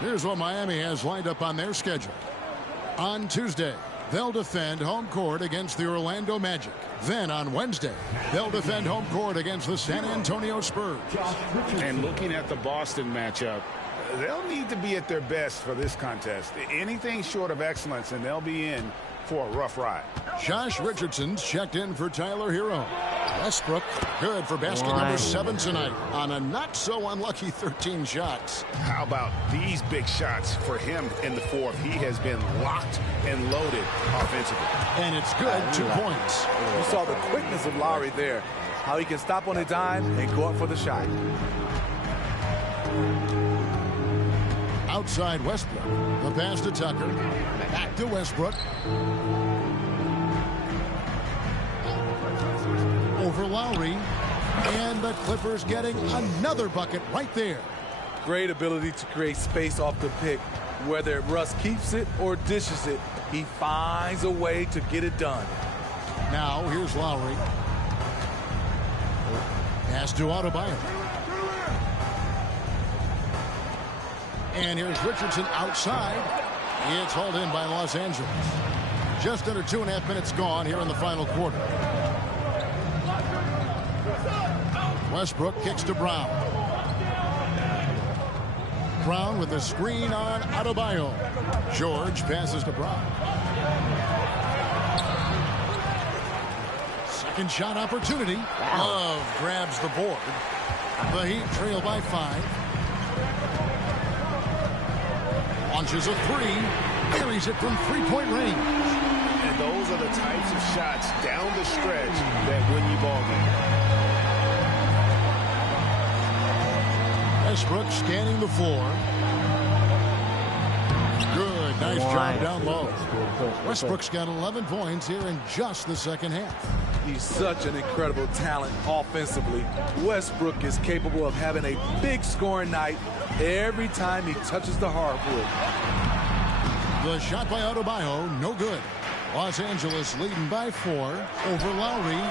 Here's what Miami has lined up on their schedule. On Tuesday, they'll defend home court against the Orlando Magic. Then on Wednesday, they'll defend home court against the San Antonio Spurs. And looking at the Boston matchup, they'll need to be at their best for this contest. Anything short of excellence, and they'll be in for a rough ride. Josh Richardson's checked in for Tyler Hero. Westbrook good for basket number 7 tonight on a not-so-unlucky 13 shots. How about these big shots for him in the fourth? He has been locked and loaded offensively. And it's good, 2 points. You saw the quickness of Lowry there, how he can stop on a dime and go up for the shot. Outside Westbrook. The pass to Tucker. Back to Westbrook. Over Lowry. And the Clippers getting another bucket right there. Great ability to create space off the pick. Whether Russ keeps it or dishes it, he finds a way to get it done. Now here's Lowry. Pass to Adebayo. And here's Richardson outside. It's hauled in by Los Angeles. Just under 2.5 minutes gone here in the final quarter. Westbrook kicks to Brown. Brown with the screen on Adebayo. George passes to Brown. Second shot opportunity. Love grabs the board. The Heat trail by 5. Launches a 3, carries it from 3-point range. And those are the types of shots down the stretch that win you ball games. Westbrook scanning the floor. Good, nice job down low. Westbrook's got 11 points here in just the second half. He's such an incredible talent offensively. Westbrook is capable of having a big scoring night every time he touches the hardwood. The shot by Adebayo, no good. Los Angeles leading by 4 over Lowry.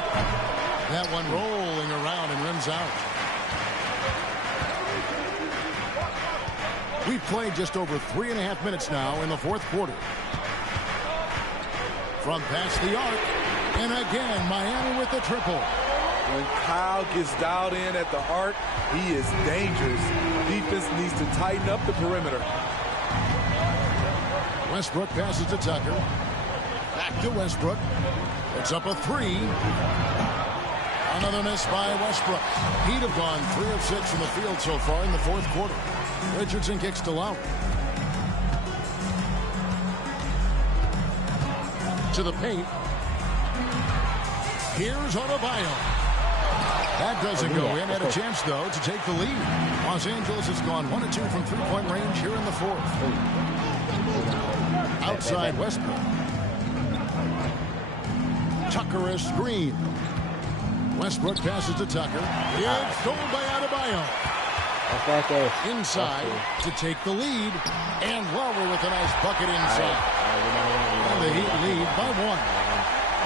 That one rolling around and rims out. We've played just over 3.5 minutes now in the fourth quarter. From past the arc, and again Miami with the triple. When Kyle gets dialed in at the arc, he is dangerous. Defense needs to tighten up the perimeter. Westbrook passes to Tucker. Back to Westbrook. It's up a 3. Another miss by Westbrook. He'd have gone 3 of 6 from the field so far in the fourth quarter. Richardson kicks to Lowry. To the paint. Here's Adebayo. That doesn't go in. Had a chance, though, to take the lead. Los Angeles has gone 1 of 2 from 3-point range here in the fourth. Outside Westbrook. Tucker is screen. Westbrook passes to Tucker. It's stolen by Adebayo. Inside to take the lead. And Lowry with a nice bucket inside. And the Heat lead by 1.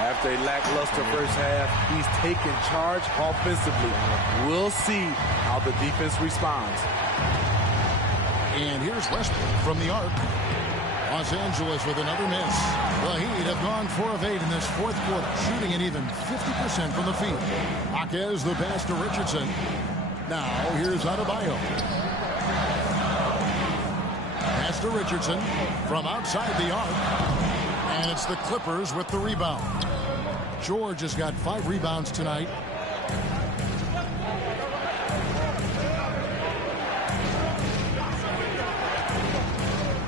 After a lackluster first half, he's taken charge offensively. We'll see how the defense responds. And here's Westbrook from the arc. Los Angeles with another miss. The Heat have gone 4 of 8 in this fourth quarter, shooting an even 50% from the field. Jaquez the pass to Richardson. Now here's Adebayo. Pass to Richardson from outside the arc. And it's the Clippers with the rebound. George has got 5 rebounds tonight.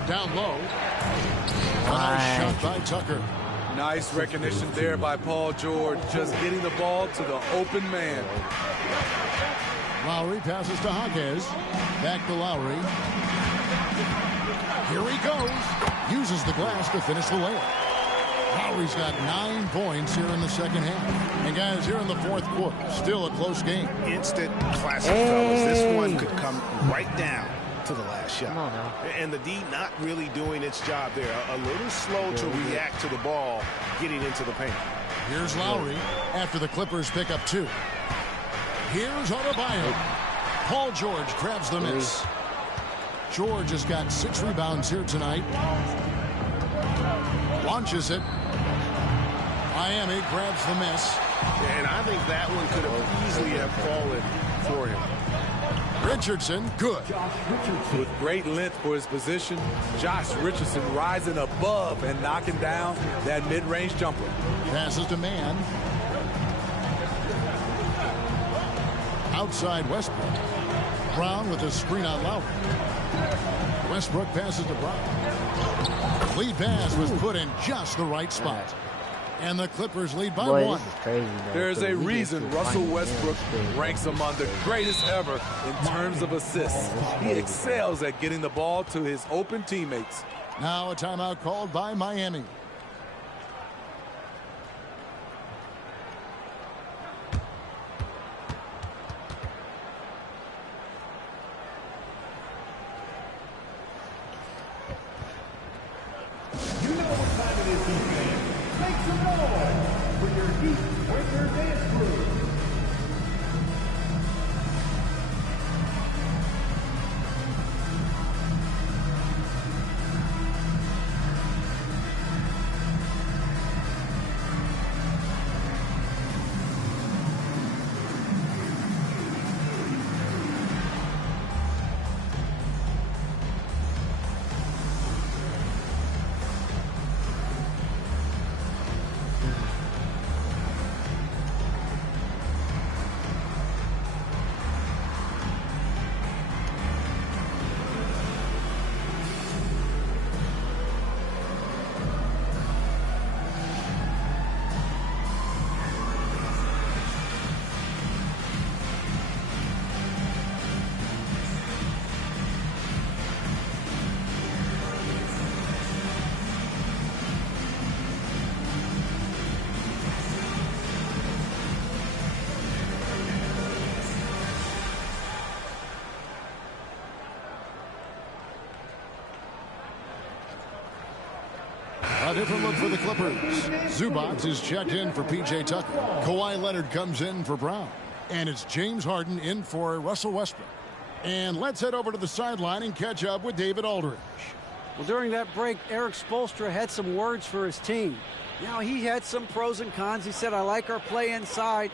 Down low. Nice shot by Tucker. Nice recognition there by Paul George, just getting the ball to the open man. Lowry passes to Jaquez. Back to Lowry. Here he goes. Uses the glass to finish the layup. Lowry's got 9 points here in the second half. And guys, here in the fourth quarter, still a close game. Instant classic, fellas. This one could come right down to the last shot. And the D not really doing its job there. A little slow to react to the ball getting into the paint. Here's Lowry after the Clippers pick up 2. Here's Adebayo. Paul George grabs the miss. George has got 6 rebounds here tonight. Launches it. Miami grabs the miss. And I think that one could have easily have fallen for him. Richardson, good. With great length for his position, Josh Richardson rising above and knocking down that mid-range jumper. Passes to Mann. Outside Westbrook. Brown with a screen on Lowry. Westbrook passes to Brown. Lead pass was put in just the right spot. And the Clippers lead by one. This is crazy, There's a reason Russell Westbrook ranks among the greatest ever in terms of assists. He excels at getting the ball to his open teammates. Now a timeout called by Miami. You know what time it is, Heat fans. Make some noise for your Heat Winter Dance Crew. A different look for the Clippers. Zubac is checked in for P.J. Tucker. Kawhi Leonard comes in for Brown. And it's James Harden in for Russell Westbrook. And let's head over to the sideline and catch up with David Aldridge. Well, during that break, Eric Spoelstra had some words for his team. You know, he had some pros and cons. He said, I like our play inside.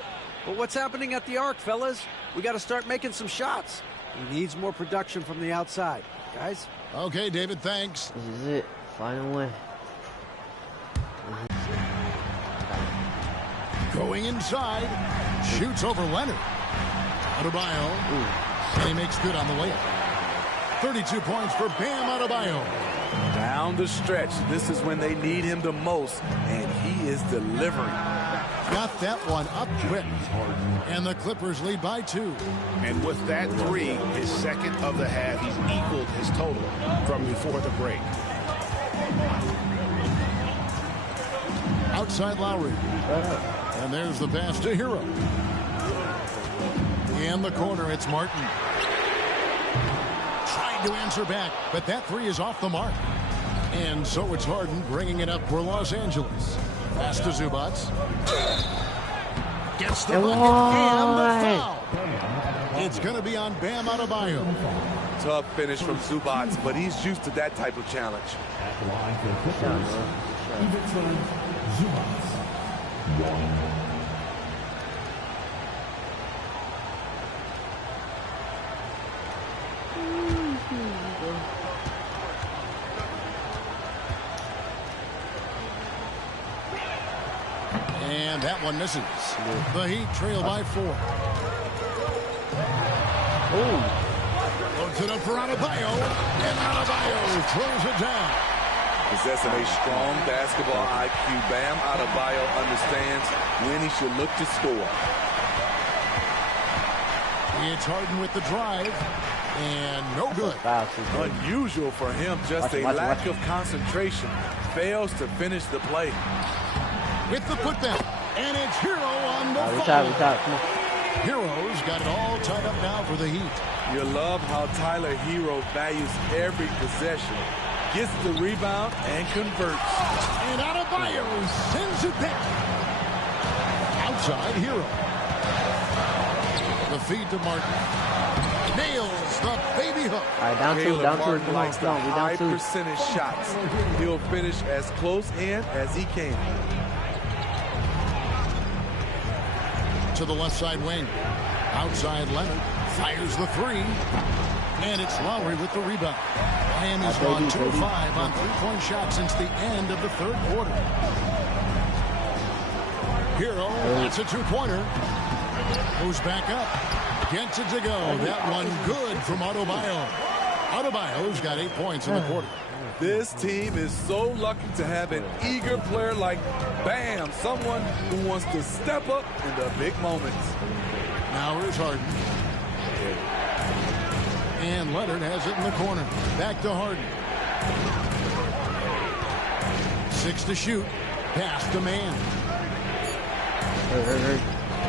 But what's happening at the arc, fellas? We got to start making some shots. He needs more production from the outside. Guys? Okay, David, thanks. This is it. Final one. Going inside. Shoots over Leonard. Adebayo. And he makes good on the layup. 32 points for Bam Adebayo. Down the stretch, this is when they need him the most, and he is delivering. Got that one up quick. And the Clippers lead by 2. And with that 3, his second of the half, he's equaled his total from before the break. Outside Lowry. And there's the pass to Hero. In the corner, it's Martin. Trying to answer back, but that 3 is off the mark. And so it's Harden bringing it up for Los Angeles. Pass to Zubac. Gets the bucket and the foul. It's going to be on Bam Adebayo. Tough finish from Zubac, but he's used to that type of challenge. At the line for the Clippers, Ivica Zubac. 1. And that one misses. The Heat trail by 4. Loads it up for Adebayo. And Adebayo throws it down. Possessing a strong basketball IQ, Bam Adebayo understands when he should look to score. It's Harden with the drive. And no good. Unusual for him, just a lack of concentration. Fails to finish the play. With the putback. And it's Hero on the fall. Hero's got it all tied up now for the Heat. You love how Tyler Hero values every possession. Gets the rebound and converts. And Adebayo sends it back. Outside Hero. The feed to Martin. Nails the baby hook. All right, down 2, down 2. Come on, come on. We down 2. High percentage shots. He'll finish as close in as he can. to the left side wing. Outside Leonard fires the three. And it's Lowry with the rebound. Miami's gone 2 of 5 on three-point shots since the end of the third quarter. Hero, that's a two-pointer. Moves back up. Gets it to go. That one good from Adebayo. Adebayo's got 8 points in the quarter. This team is so lucky to have an eager player like Bam, someone who wants to step up in the big moments. Now here's Harden. And Leonard has it in the corner. Back to Harden. 6 to shoot. Pass to man.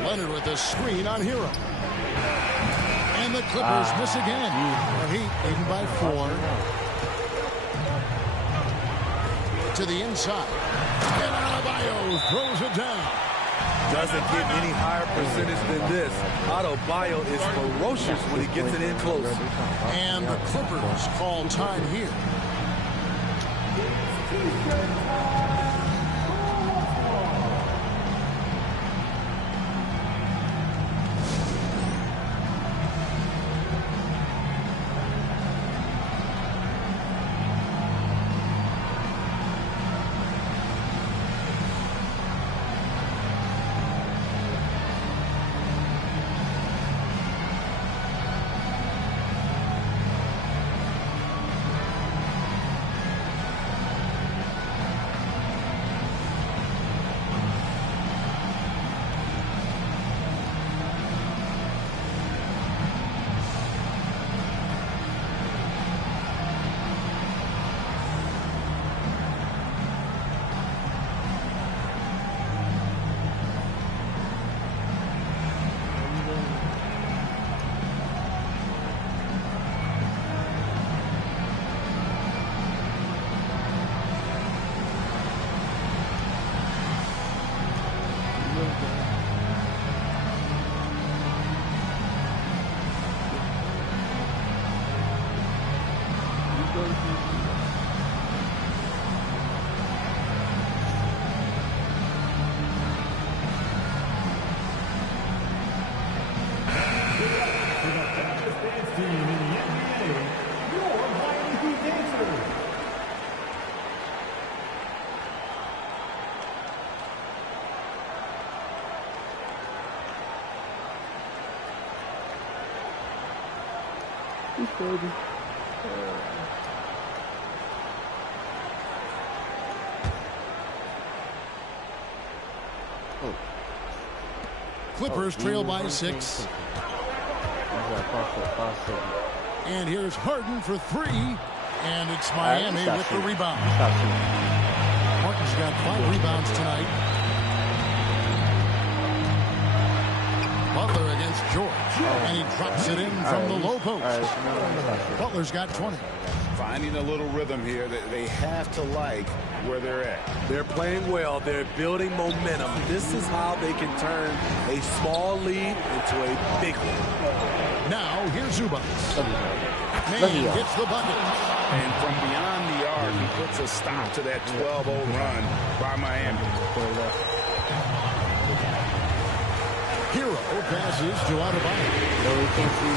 Leonard with a screen on Hero. And the Clippers miss again. The Heat leading by 4. To the inside. And Adebayo throws it down. Doesn't get any higher percentage than this. Adebayo is ferocious when he gets it in close. And the Clippers call time here. Clippers trail by 6. And here's Harden for 3. And it's Miami with the rebound. Harden's got 5 rebounds tonight. Butler against George. And he drops it in from the low post. Butler's got 20. Finding a little rhythm here that they have to like where they're at. They're playing well. They're building momentum. This is how they can turn a small lead into a big one. Now, here's Zubac. Man gets the bucket. And from beyond the arc, he puts a stop to that 12-0 run by Miami. Hero passes to Adebayo. No, we can't see.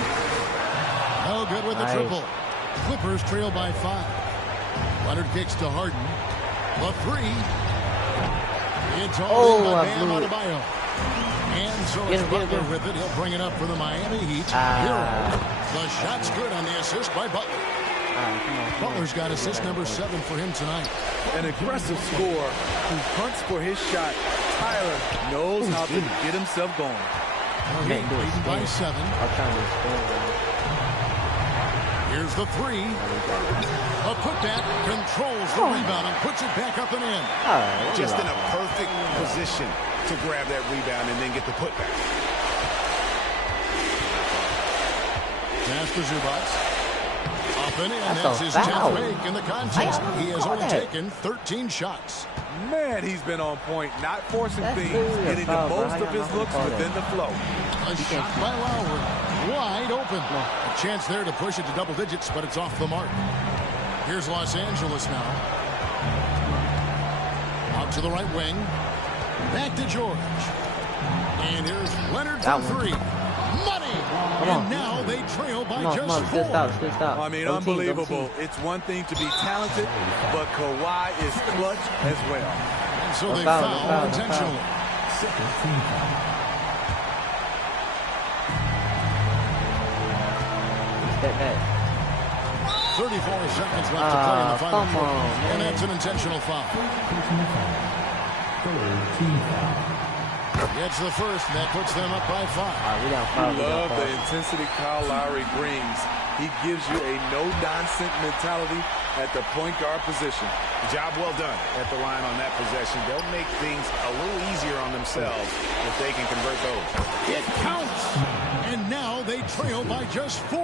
No good with the triple. Clippers trail by 5. Leonard kicks to Harden. The 3. It's all in by Bam Adebayo. And so it's Butler with it. He'll bring it up for the Miami Heat. Hero. The shot's good on the assist by Butler. Butler's got assist number 7 for him tonight. An aggressive scorer who hunts for his shot. Tyler knows how to get himself going. Leading by 7. Here's the 3. A putback controls the rebound and puts it back up and in. Just in a perfect position to grab that rebound and then get the putback. Pass for Zubac. Up and in. That's his 10th make in the contest. He has only taken 13 shots. Man, he's been on point, not forcing things, getting the most of his looks within the flow. A shot by Lowry. Wide open. A chance there to push it to double digits, but it's off the mark. Here's Los Angeles now. Out to the right wing. Back to George. And here's Leonard for three. Money. And now they trail by just 4. Good stop. I mean, unbelievable. It's one thing to be talented, but Kawhi is clutch as well. And so they foul intentionally. Step back. 34 seconds left to play in the final quarter. And that's an intentional foul. It's the first, and that puts them up by 5. I love the intensity Kyle Lowry brings. He gives you a no-nonsense mentality at the point guard position. Job well done at the line on that possession. They'll make things a little easier on themselves if they can convert those. It counts! And now they trail by just 4.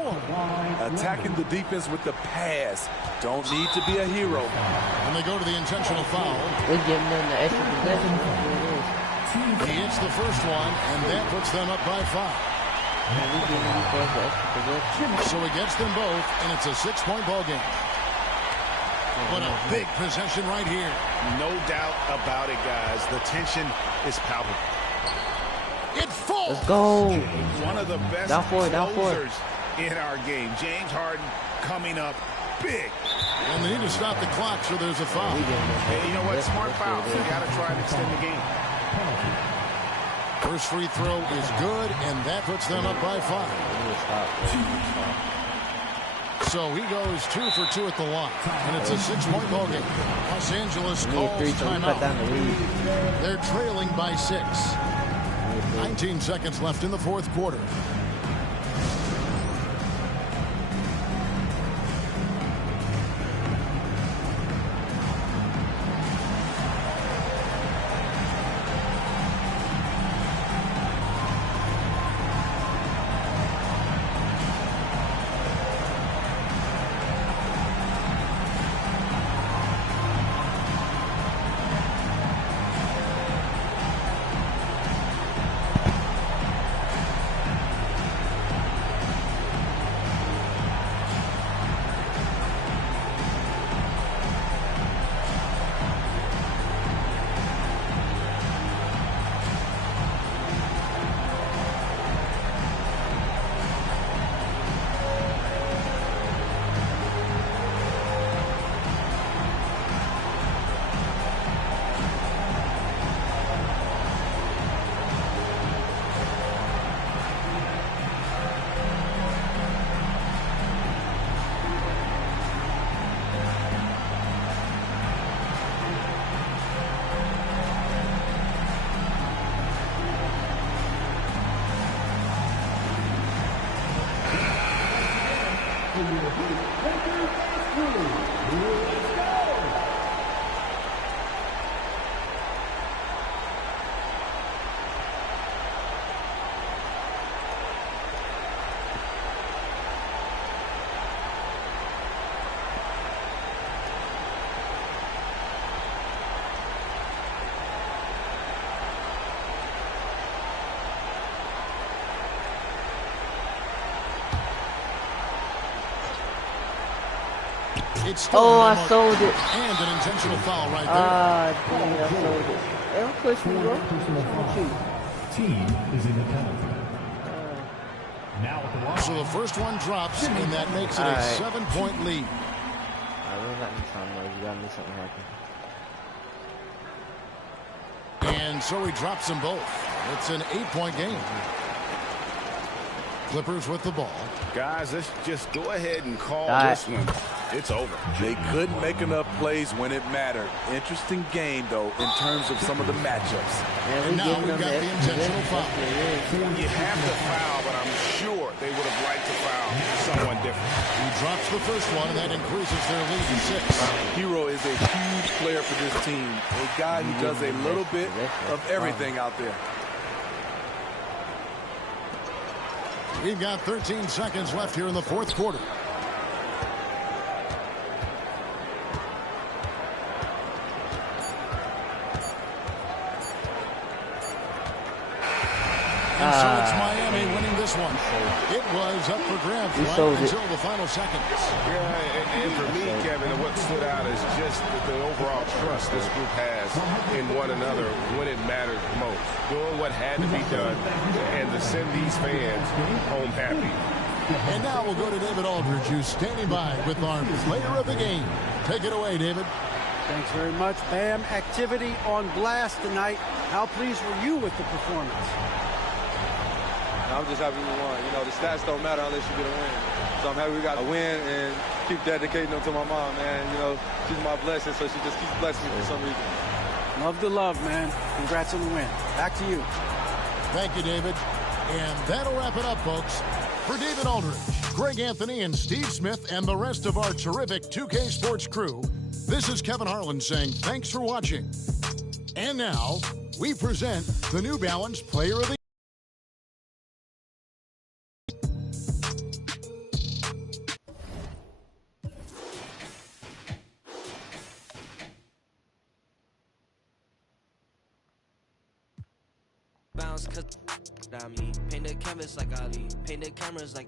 Attacking the defense with the pass. Don't need to be a hero. And they go to the intentional foul. We're getting them the extra possession. He hits the first one, and that puts them up by 5. So he gets them both, and it's a 6-point ball game. What a big possession right here. No doubt about it, guys. The tension is palpable. It falls. Let's go. One of the best closers in our game. James Harden coming up big. And they need to stop the clock, so there's a foul. Hey, you know what? Smart foul. You got to try and extend the game. First free throw is good, and that puts them up by 5. So he goes 2 for 2 at the line, and it's a 6-point ball game. Los Angeles calls timeout. They're trailing by 6. 19 seconds left in the fourth quarter. I sold it. And an intentional foul right there. Dang, I sold it. Hey, don't push me, bro. Team is in the penalty. Now at the line. So the first one drops, and that makes it a 7-point lead. I don't got me time, though. You got me something happen. And so he drops them both. It's an 8-point game. Clippers with the ball. Guys, let's just go ahead and call this one. It's over. They couldn't make enough plays when it mattered. Interesting game, though, in terms of some of the matchups. And now we've got the intentional foul. You have to foul, but I'm sure they would have liked to foul someone different. He drops the first one, and that increases their lead to 6. Hero is a huge player for this team. A guy who does a little bit of everything out there. We've got 13 seconds left here in the fourth quarter. And so it's Miami winning this one. It was up for grabs right until the final seconds. Yeah, and for me, Kevin, what stood out is just the overall trust this group has in one another when it mattered most. Doing what had to be done and to send these fans home happy. And now we'll go to David Aldridge, who's standing by with our player of the game. Take it away, David. Thanks very much, Bam. Activity on blast tonight. How pleased were you with the performance? I'm just happy we won. You know, the stats don't matter unless you get a win. So I'm happy we got a win and keep dedicating them to my mom, man. You know, she's my blessing, so she just keeps blessing me for some reason. Love the love, man. Congrats on the win. Back to you. Thank you, David. And that'll wrap it up, folks. For David Aldridge, Greg Anthony, and Steve Smith, and the rest of our terrific 2K Sports crew, this is Kevin Harlan saying thanks for watching. And now, we present the New Balance Player of the Bounce, cause I'm me. Paint the canvas like Ali. Paint the cameras like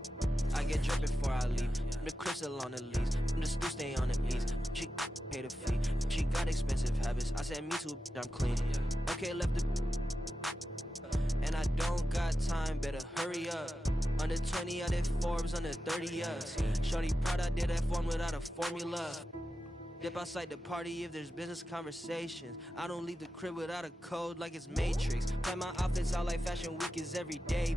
I get drip before I leave. I'm the crystal on the leaves. I'm the still stay on the knees. She pay the fee. She got expensive habits. I said, me too, I'm clean. Okay, left the. And I don't got time, better hurry up. Under 20, I did Forbes, under 30 us. Shorty proud I did that form without a formula. Dip outside the party if there's business conversations. I don't leave the crib without a code like it's Matrix. Plan my outfits out like Fashion Week is every day.